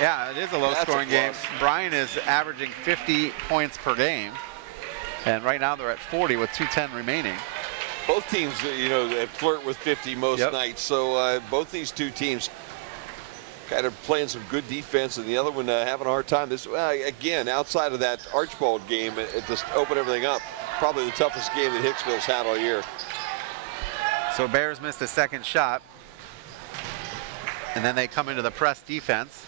Yeah, it is a low-scoring game. Bryan is averaging 50 points per game, and right now they're at 40 with 2:10 remaining. Both teams, you know, they flirt with 50 most nights. So both these two teams kind of playing some good defense, and the other one having a hard time. This, again, outside of that Archibald game, it just opened everything up. Probably the toughest game that Hicksville's had all year. So Bears missed the second shot, and then they come into the press defense.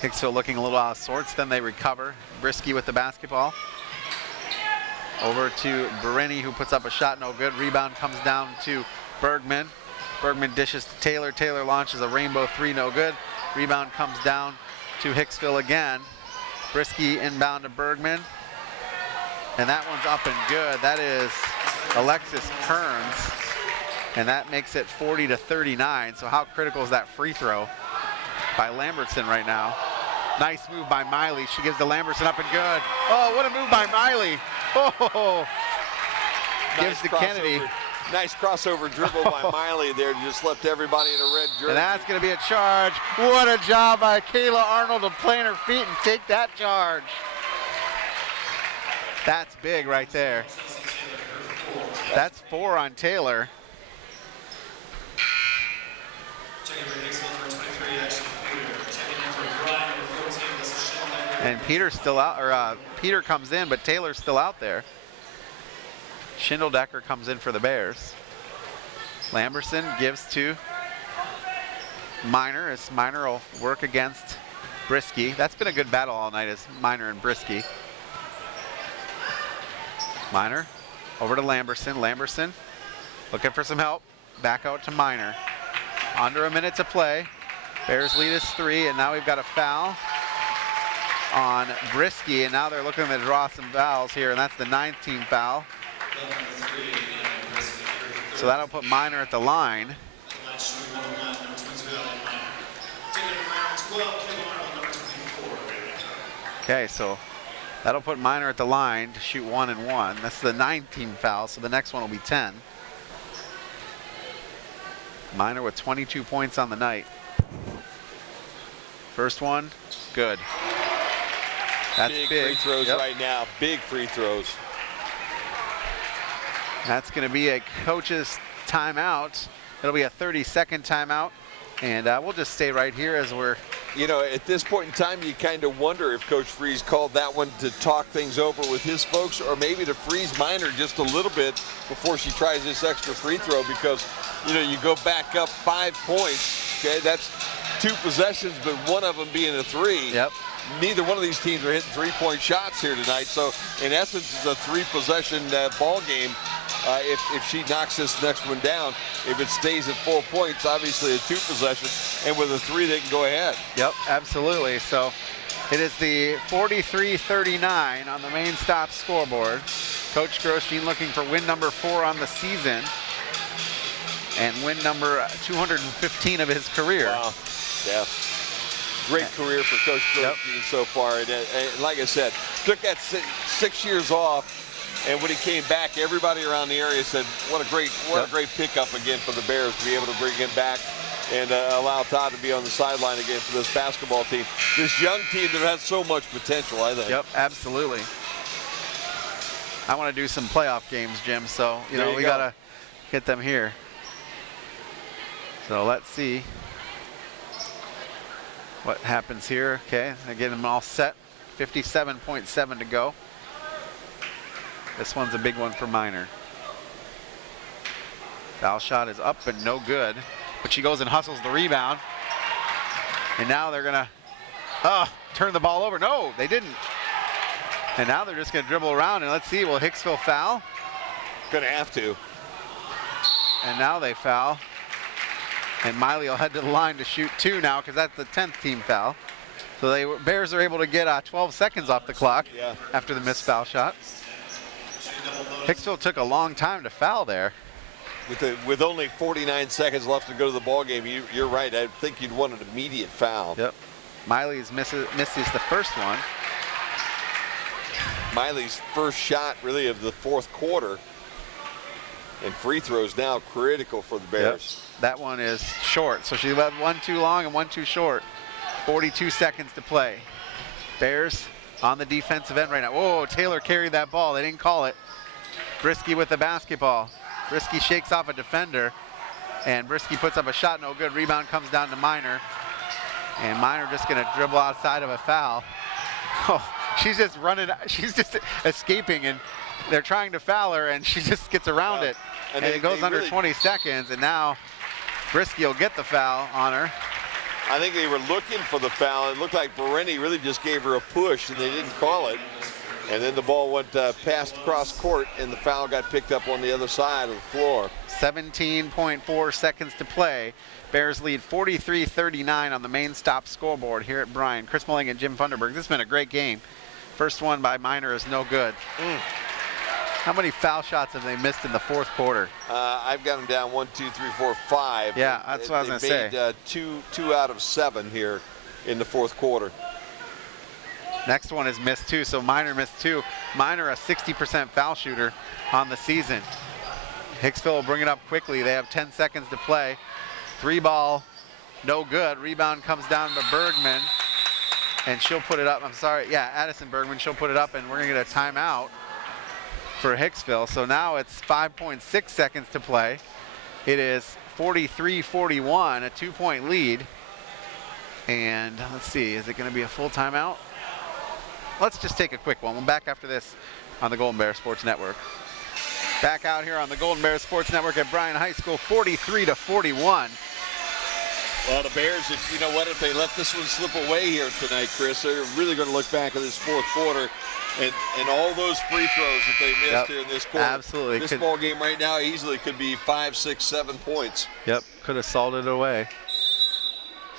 Hicksville looking a little out of sorts, then they recover. Brisky with the basketball. Over to Bereni, who puts up a shot, no good. Rebound comes down to Bergman. Bergman dishes to Taylor. Taylor launches a rainbow 3, no good. Rebound comes down to Hicksville again. Brisky inbound to Bergman. And that one's up and good. That is Alexis Kearns. And that makes it 40-39. So how critical is that free throw by Lamberson right now? Nice move by Miley. She gives to Lamberson, up and good. Oh, what a move by Miley. Oh, gives to Kennedy. Nice crossover dribble by Miley there. Just left everybody in a red jersey. And that's going to be a charge. What a job by Kayla Arnold to plant her feet and take that charge. That's big right there. That's 4 on Taylor. And Peter's still out, or Peter comes in, but Taylor's still out there. Schindeldecker comes in for the Bears. Lamberson gives to Minor, as Minor will work against Brisky. That's been a good battle all night, as Minor and Brisky. Minor over to Lamberson. Lamberson looking for some help. Back out to Minor. Under a minute to play. Bears lead us 3, and now we've got a foul on Brisky, and now they're looking to draw some fouls here, and that's the 9th team foul. So that'll put Minor at the line. Okay, so that'll put Minor at the line to shoot 1 and 1. That's the 9th team foul, so the next one will be 10. Minor with 22 points on the night. First one, good. That's big. Free throws right now. Big free throws. That's going to be a coach's timeout. It'll be a 30-second timeout. And we'll just stay right here as we're you know, at this point in time, you kind of wonder if Coach Freeze called that one to talk things over with his folks, or maybe to freeze Minor just a little bit before she tries this extra free throw, because, you know, you go back up 5 points, okay, that's 2 possessions, but one of them being a 3. Yep. Neither one of these teams are hitting 3-point shots here tonight, so in essence, it's a 3-possession ball game. If she knocks this next one down, if it stays at 4 points, obviously a 2-possession, and with a 3, they can go ahead. Yep, absolutely. So it is the 43-39 on the main stop scoreboard. Coach Grosjean looking for win number 4 on the season and win number 215 of his career. Wow, yeah. Great career for Coach Grosjean so far. And like I said, took that 6 years off. And when he came back, everybody around the area said, what a great pickup again for the Bears to be able to bring him back and allow Todd to be on the sideline again for this basketball team. This young team that has so much potential, I think. Yep, absolutely. I want to do some playoff games, Jim, so, you know, we got to get them here. So let's see what happens here. Okay, I get them all set. 57.7 to go. This one's a big one for Minor. Foul shot is up and no good, but she goes and hustles the rebound. And now they're gonna turn the ball over. No, they didn't. And now they're just gonna dribble around, and let's see, will Hicksville foul? Gonna have to. And now they foul. And Miley will head to the line to shoot 2 now, because that's the 10th team foul. So Bears are able to get 12 seconds off the clock after the missed foul shot. Hicksville took a long time to foul there. With only 49 seconds left to go to the ball game, you're right. I think you'd want an immediate foul. Yep. Miley's misses the first one. Miley's first shot really of the 4th quarter. And free throws now critical for the Bears. Yep. That one is short. So she left 1 too long and 1 too short. 42 seconds to play. Bears on the defensive end right now. Whoa, Taylor carried that ball. They didn't call it. Brisky with the basketball. Brisky shakes off a defender, and Brisky puts up a shot, no good. Rebound comes down to Minor, and Minor just gonna dribble outside of a foul. Oh, she's just running, she's just escaping, and they're trying to foul her, and she just gets around it. And it goes under 20 seconds, and now Brisky will get the foul on her. I think they were looking for the foul. It looked like Bereni really just gave her a push, and they didn't call it. And then the ball went past cross court, and the foul got picked up on the other side of the floor. 17.4 seconds to play. Bears lead 43-39 on the main stop scoreboard here at Bryan. Chris Mulling and Jim Funderburg. This has been a great game. First one by Minor is no good. How many foul shots have they missed in the 4th quarter? I've got them down 1, 2, 3, 4, 5. Yeah, that's what I was going to say. They made 2 out of 7 here in the 4th quarter. Next one is missed 2, so Minor missed 2. Minor a 60% foul shooter on the season. Hicksville will bring it up quickly. They have 10 seconds to play. 3 ball, no good. Rebound comes down to Bergman, and she'll put it up. I'm sorry, yeah, Addison Bergman. She'll put it up, and we're going to get a timeout for Hicksville. So now it's 5.6 seconds to play. It is 43-41, a 2-point lead. And let's see, is it going to be a full timeout? Let's just take a quick one. We'll back after this on the Golden Bear Sports Network. Back out here on the Golden Bear Sports Network at Bryan High School, 43-41. Well, the Bears, you know what, if they let this one slip away here tonight, Chris, they're really going to look back at this 4th quarter and all those free throws that they missed here in this quarter. Absolutely. This ball game right now easily could be 5, 6, 7 points. Yep, could have salted it away.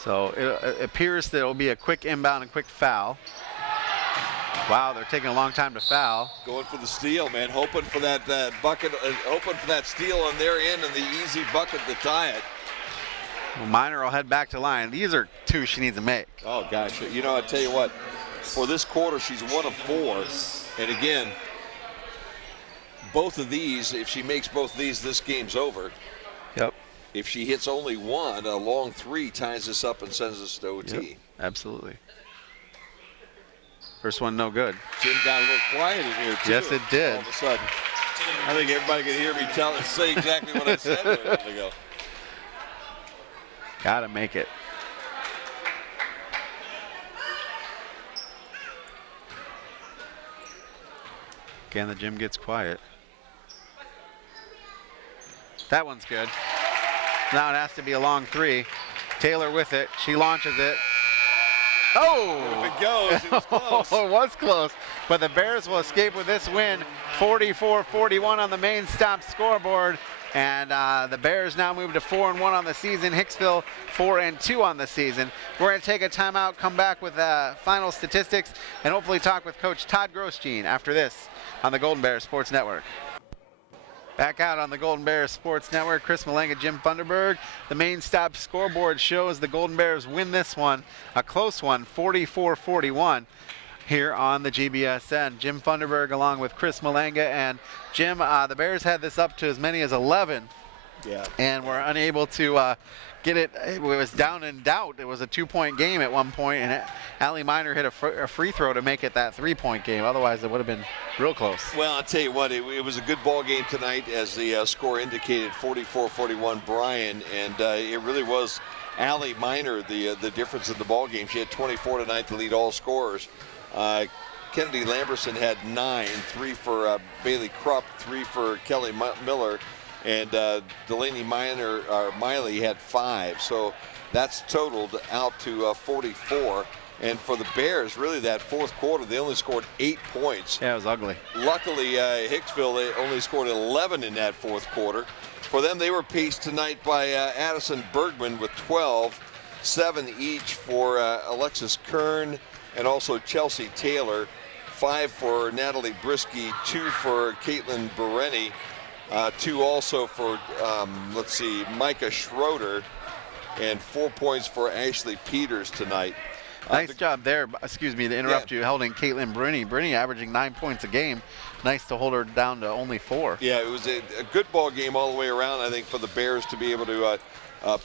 So it appears that it will be a quick inbound and quick foul. Wow, they're taking a long time to foul. Going for the steal, man, hoping for that bucket, hoping for that steal on their end and the easy bucket to tie it. Well, Minor will head back to line. These are 2 she needs to make. Oh, gosh. You know, I tell you what, for this quarter, she's 1 of 4. And again, both of these, if she makes both of these, this game's over. Yep. If she hits only 1, a long 3 ties us up and sends us to OT. Yep, absolutely. First one, no good. Jim got a little quiet in here, too. Yes, it did. All of a sudden. I think everybody could hear me say exactly what I said a minute ago. Gotta make it. Again, the gym gets quiet. That one's good. Now it has to be a long three. Taylor with it. She launches it. Oh! If it goes, it was close. It was close. But the Bears will escape with this win. 44-41 on the main stop scoreboard. And the Bears now move to 4-1 on the season. Hicksville 4-2 on the season. We're going to take a timeout, come back with final statistics, and hopefully talk with Coach Todd Grosjean after this on the Golden Bears Sports Network. Back out on the Golden Bears Sports Network, Chris Malenga, Jim Funderburg. The main stop scoreboard shows the Golden Bears win this one, a close one, 44-41 here on the GBSN. Jim Funderburg along with Chris Malenga. And Jim, the Bears had this up to as many as 11. Yeah. And were unable to get it. It was down in doubt. It was a 2-point game at one point, and Allie Miner hit a free throw to make it that 3-point game. Otherwise, it would have been real close. Well, I'll tell you what, it was a good ball game tonight, as the score indicated, 44-41 Bryan, and it really was Allie Miner the difference in the ball game. She had 24 tonight to lead all scorers. Kennedy Lamberson had 9, 3 for Bailey Krupp, 3 for Kelly Miller, and Delaney Miley had 5. So that's totaled out to 44. And for the Bears, really that fourth quarter, they only scored 8 points. Yeah, it was ugly. Luckily, Hicksville, they only scored 11 in that fourth quarter. For them, they were paced tonight by Addison Bergman with 12, 7 each for Alexis Kern and also Chelsea Taylor, 5 for Natalie Brisky, 2 for Caitlin Bereni, 2 also for, Micah Schroeder, and 4 points for Ashley Peters tonight. Nice job there, excuse me to interrupt you, holding Caitlin Bruni. Bruni averaging 9 points a game. Nice to hold her down to only 4. Yeah, it was a good ball game all the way around, I think, for the Bears to be able to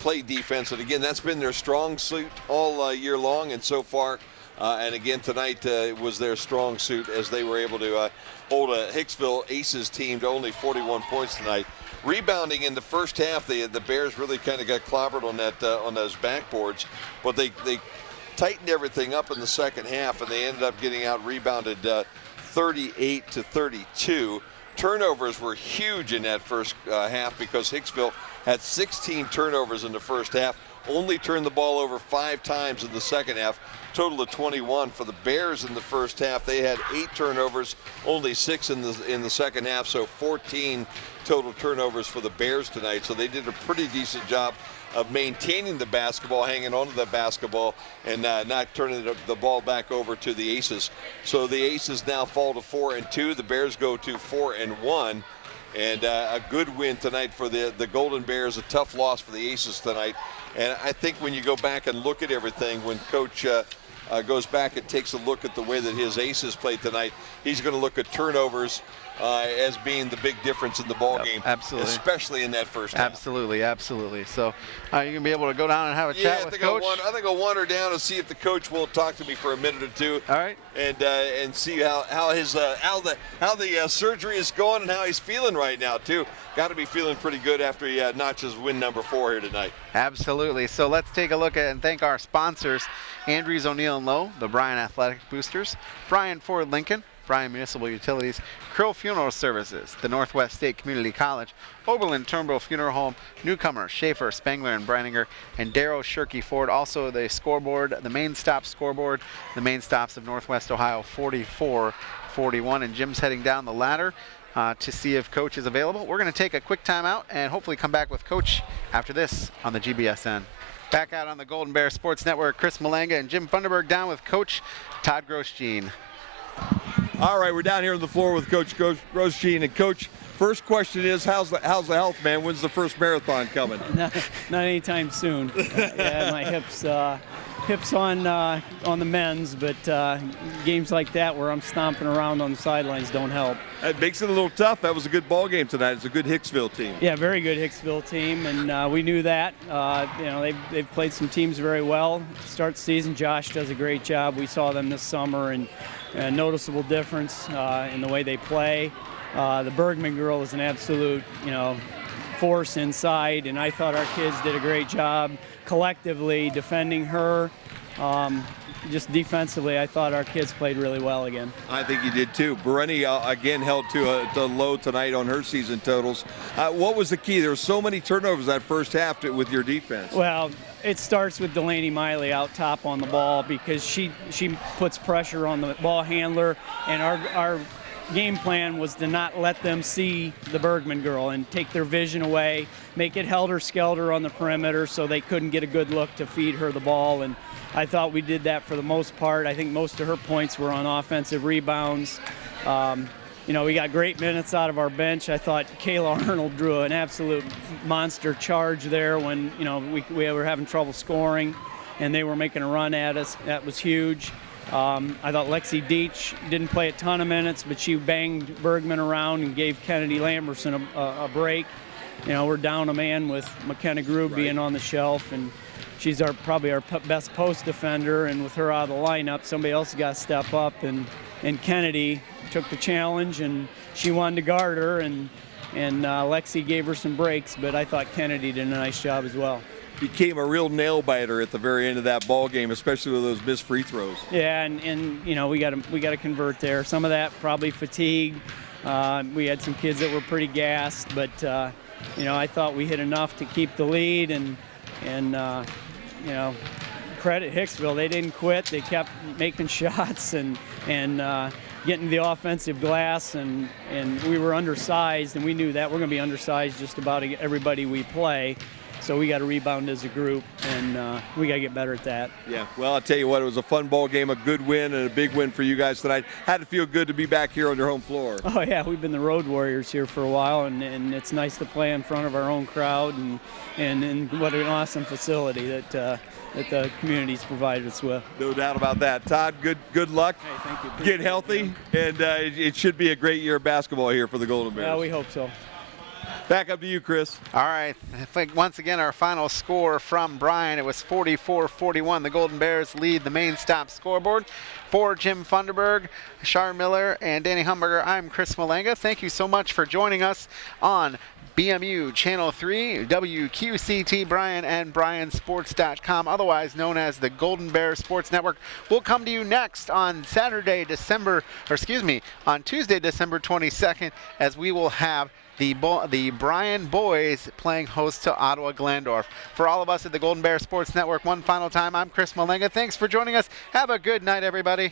play defense. And again, that's been their strong suit all year long, and so far, and again tonight was their strong suit as they were able to hold a Hicksville Aces team to only 41 points tonight. Rebounding in the first half, the Bears really kind of got clobbered on that on those backboards, but they tightened everything up in the second half, and they ended up getting out rebounded 38-32. Turnovers were huge in that first half because Hicksville had 16 turnovers in the first half, only turned the ball over 5 times in the second half, total of 21. For the Bears in the first half, they had 8 turnovers, only 6 in the second half, so 14 total turnovers for the Bears tonight. So they did a pretty decent job of maintaining the basketball, hanging on to the basketball, and not turning the ball back over to the Aces. So the Aces now fall to 4-2. The Bears go to 4-1. And a good win tonight for the Golden Bears, a tough loss for the Aces tonight. And I think when you go back and look at everything, when Coach goes back and takes a look at the way that his Aces played tonight, he's going to look at turnovers as being the big difference in the ball game. Absolutely. Especially in that first half. Absolutely, absolutely. So you're going to be able to go down and have a chat with Coach? I think I'll wander down and see if the coach will talk to me for a minute or two. All right. And see how the surgery is going and how he's feeling right now too. Got to be feeling pretty good after he notches win number 4 here tonight. Absolutely. So let's take a look at and thank our sponsors: Andrews O'Neill and Lowe, the Bryan Athletic Boosters, Bryan Ford Lincoln, Bryan Municipal Utilities, Krill Funeral Services, the Northwest State Community College, Oberlin Turnbull Funeral Home, Newcomer, Schaefer, Spangler, and Breininger, and Darrow Shirkey Ford. Also the scoreboard, the main stop scoreboard, the main stops of Northwest Ohio, 44-41. And Jim's heading down the ladder to see if Coach is available. We're going to take a quick timeout and hopefully come back with Coach after this on the GBSN. Back out on the Golden Bear Sports Network, Chris Malenga and Jim Funderburg down with Coach Todd Grosjean. All right, we're down here on the floor with Coach Grosjean. And Coach, first question is, how's the health, man? When's the first marathon coming? Not anytime soon. Yeah, my hips on the men's, but games like that where I'm stomping around on the sidelines don't help. It makes it a little tough. That was a good ball game tonight. It's a good Hicksville team. Yeah, very good Hicksville team, and we knew that. They've played some teams very well. Start the season, Josh does a great job. We saw them this summer, and a noticeable difference in the way they play. The Bergman girl is an absolute, force inside, and I thought our kids did a great job collectively defending her. just defensively, I thought our kids played really well again. I think you did too. Bereni again held to a low tonight on her season totals. What was the key? There were so many turnovers that first half with your defense. Well, it starts with Delaney Miley out top on the ball because she puts pressure on the ball handler, and our game plan was to not let them see the Bergman girl and take their vision away, make it helter-skelter on the perimeter so they couldn't get a good look to feed her the ball. And I thought we did that for the most part. I think most of her points were on offensive rebounds. You know, we got great minutes out of our bench. I thought Kayla Arnold drew an absolute monster charge there when, you know, we were having trouble scoring and they were making a run at us. That was huge. I thought Lexi Deach didn't play a ton of minutes, but she banged Bergman around and gave Kennedy Lamberson a break. You know, we're down a man with McKenna Grube being on the shelf, and she's probably our best post defender, and with her out of the lineup, somebody else got to step up, and Kennedy took the challenge, and she wanted to guard her, and Lexi gave her some breaks, but I thought Kennedy did a nice job as well. Became a real nail biter at the very end of that ball game, especially with those missed free throws. Yeah, and you know, we got to convert there. Some of that probably fatigue. We had some kids that were pretty gassed, but you know, I thought we hit enough to keep the lead, and you know, credit Hicksville. They didn't quit. They kept making shots and getting the offensive glass, and we were undersized, and we knew that we're going to be undersized just about everybody we play. So we got to rebound as a group, and we got to get better at that. Yeah, well, I'll tell you what, it was a fun ball game, a good win, and a big win for you guys tonight. Had to feel good to be back here on your home floor. Oh, yeah, we've been the road warriors here for a while, and it's nice to play in front of our own crowd, and what an awesome facility that the community's provided us with. No doubt about that. Todd, good luck. Hey, thank you. Get healthy, and it should be a great year of basketball here for the Golden Bears. Yeah, we hope so. Back up to you, Chris. All right. I think once again our final score from Bryan, it was 44-41. The Golden Bears lead the main stop scoreboard. For Jim Funderburg, Shar Miller, and Danny Humberger, I'm Chris Malenga. Thank you so much for joining us on BMU Channel 3, WQCT Bryan, and BryanSports.com, otherwise known as the Golden Bear Sports Network. We'll come to you next on Tuesday, December 22nd, as we will have the Bryan boys playing host to Ottawa Glandorf. For all of us at the Golden Bear Sports Network, one final time, I'm Chris Malenga. Thanks for joining us. Have a good night, everybody.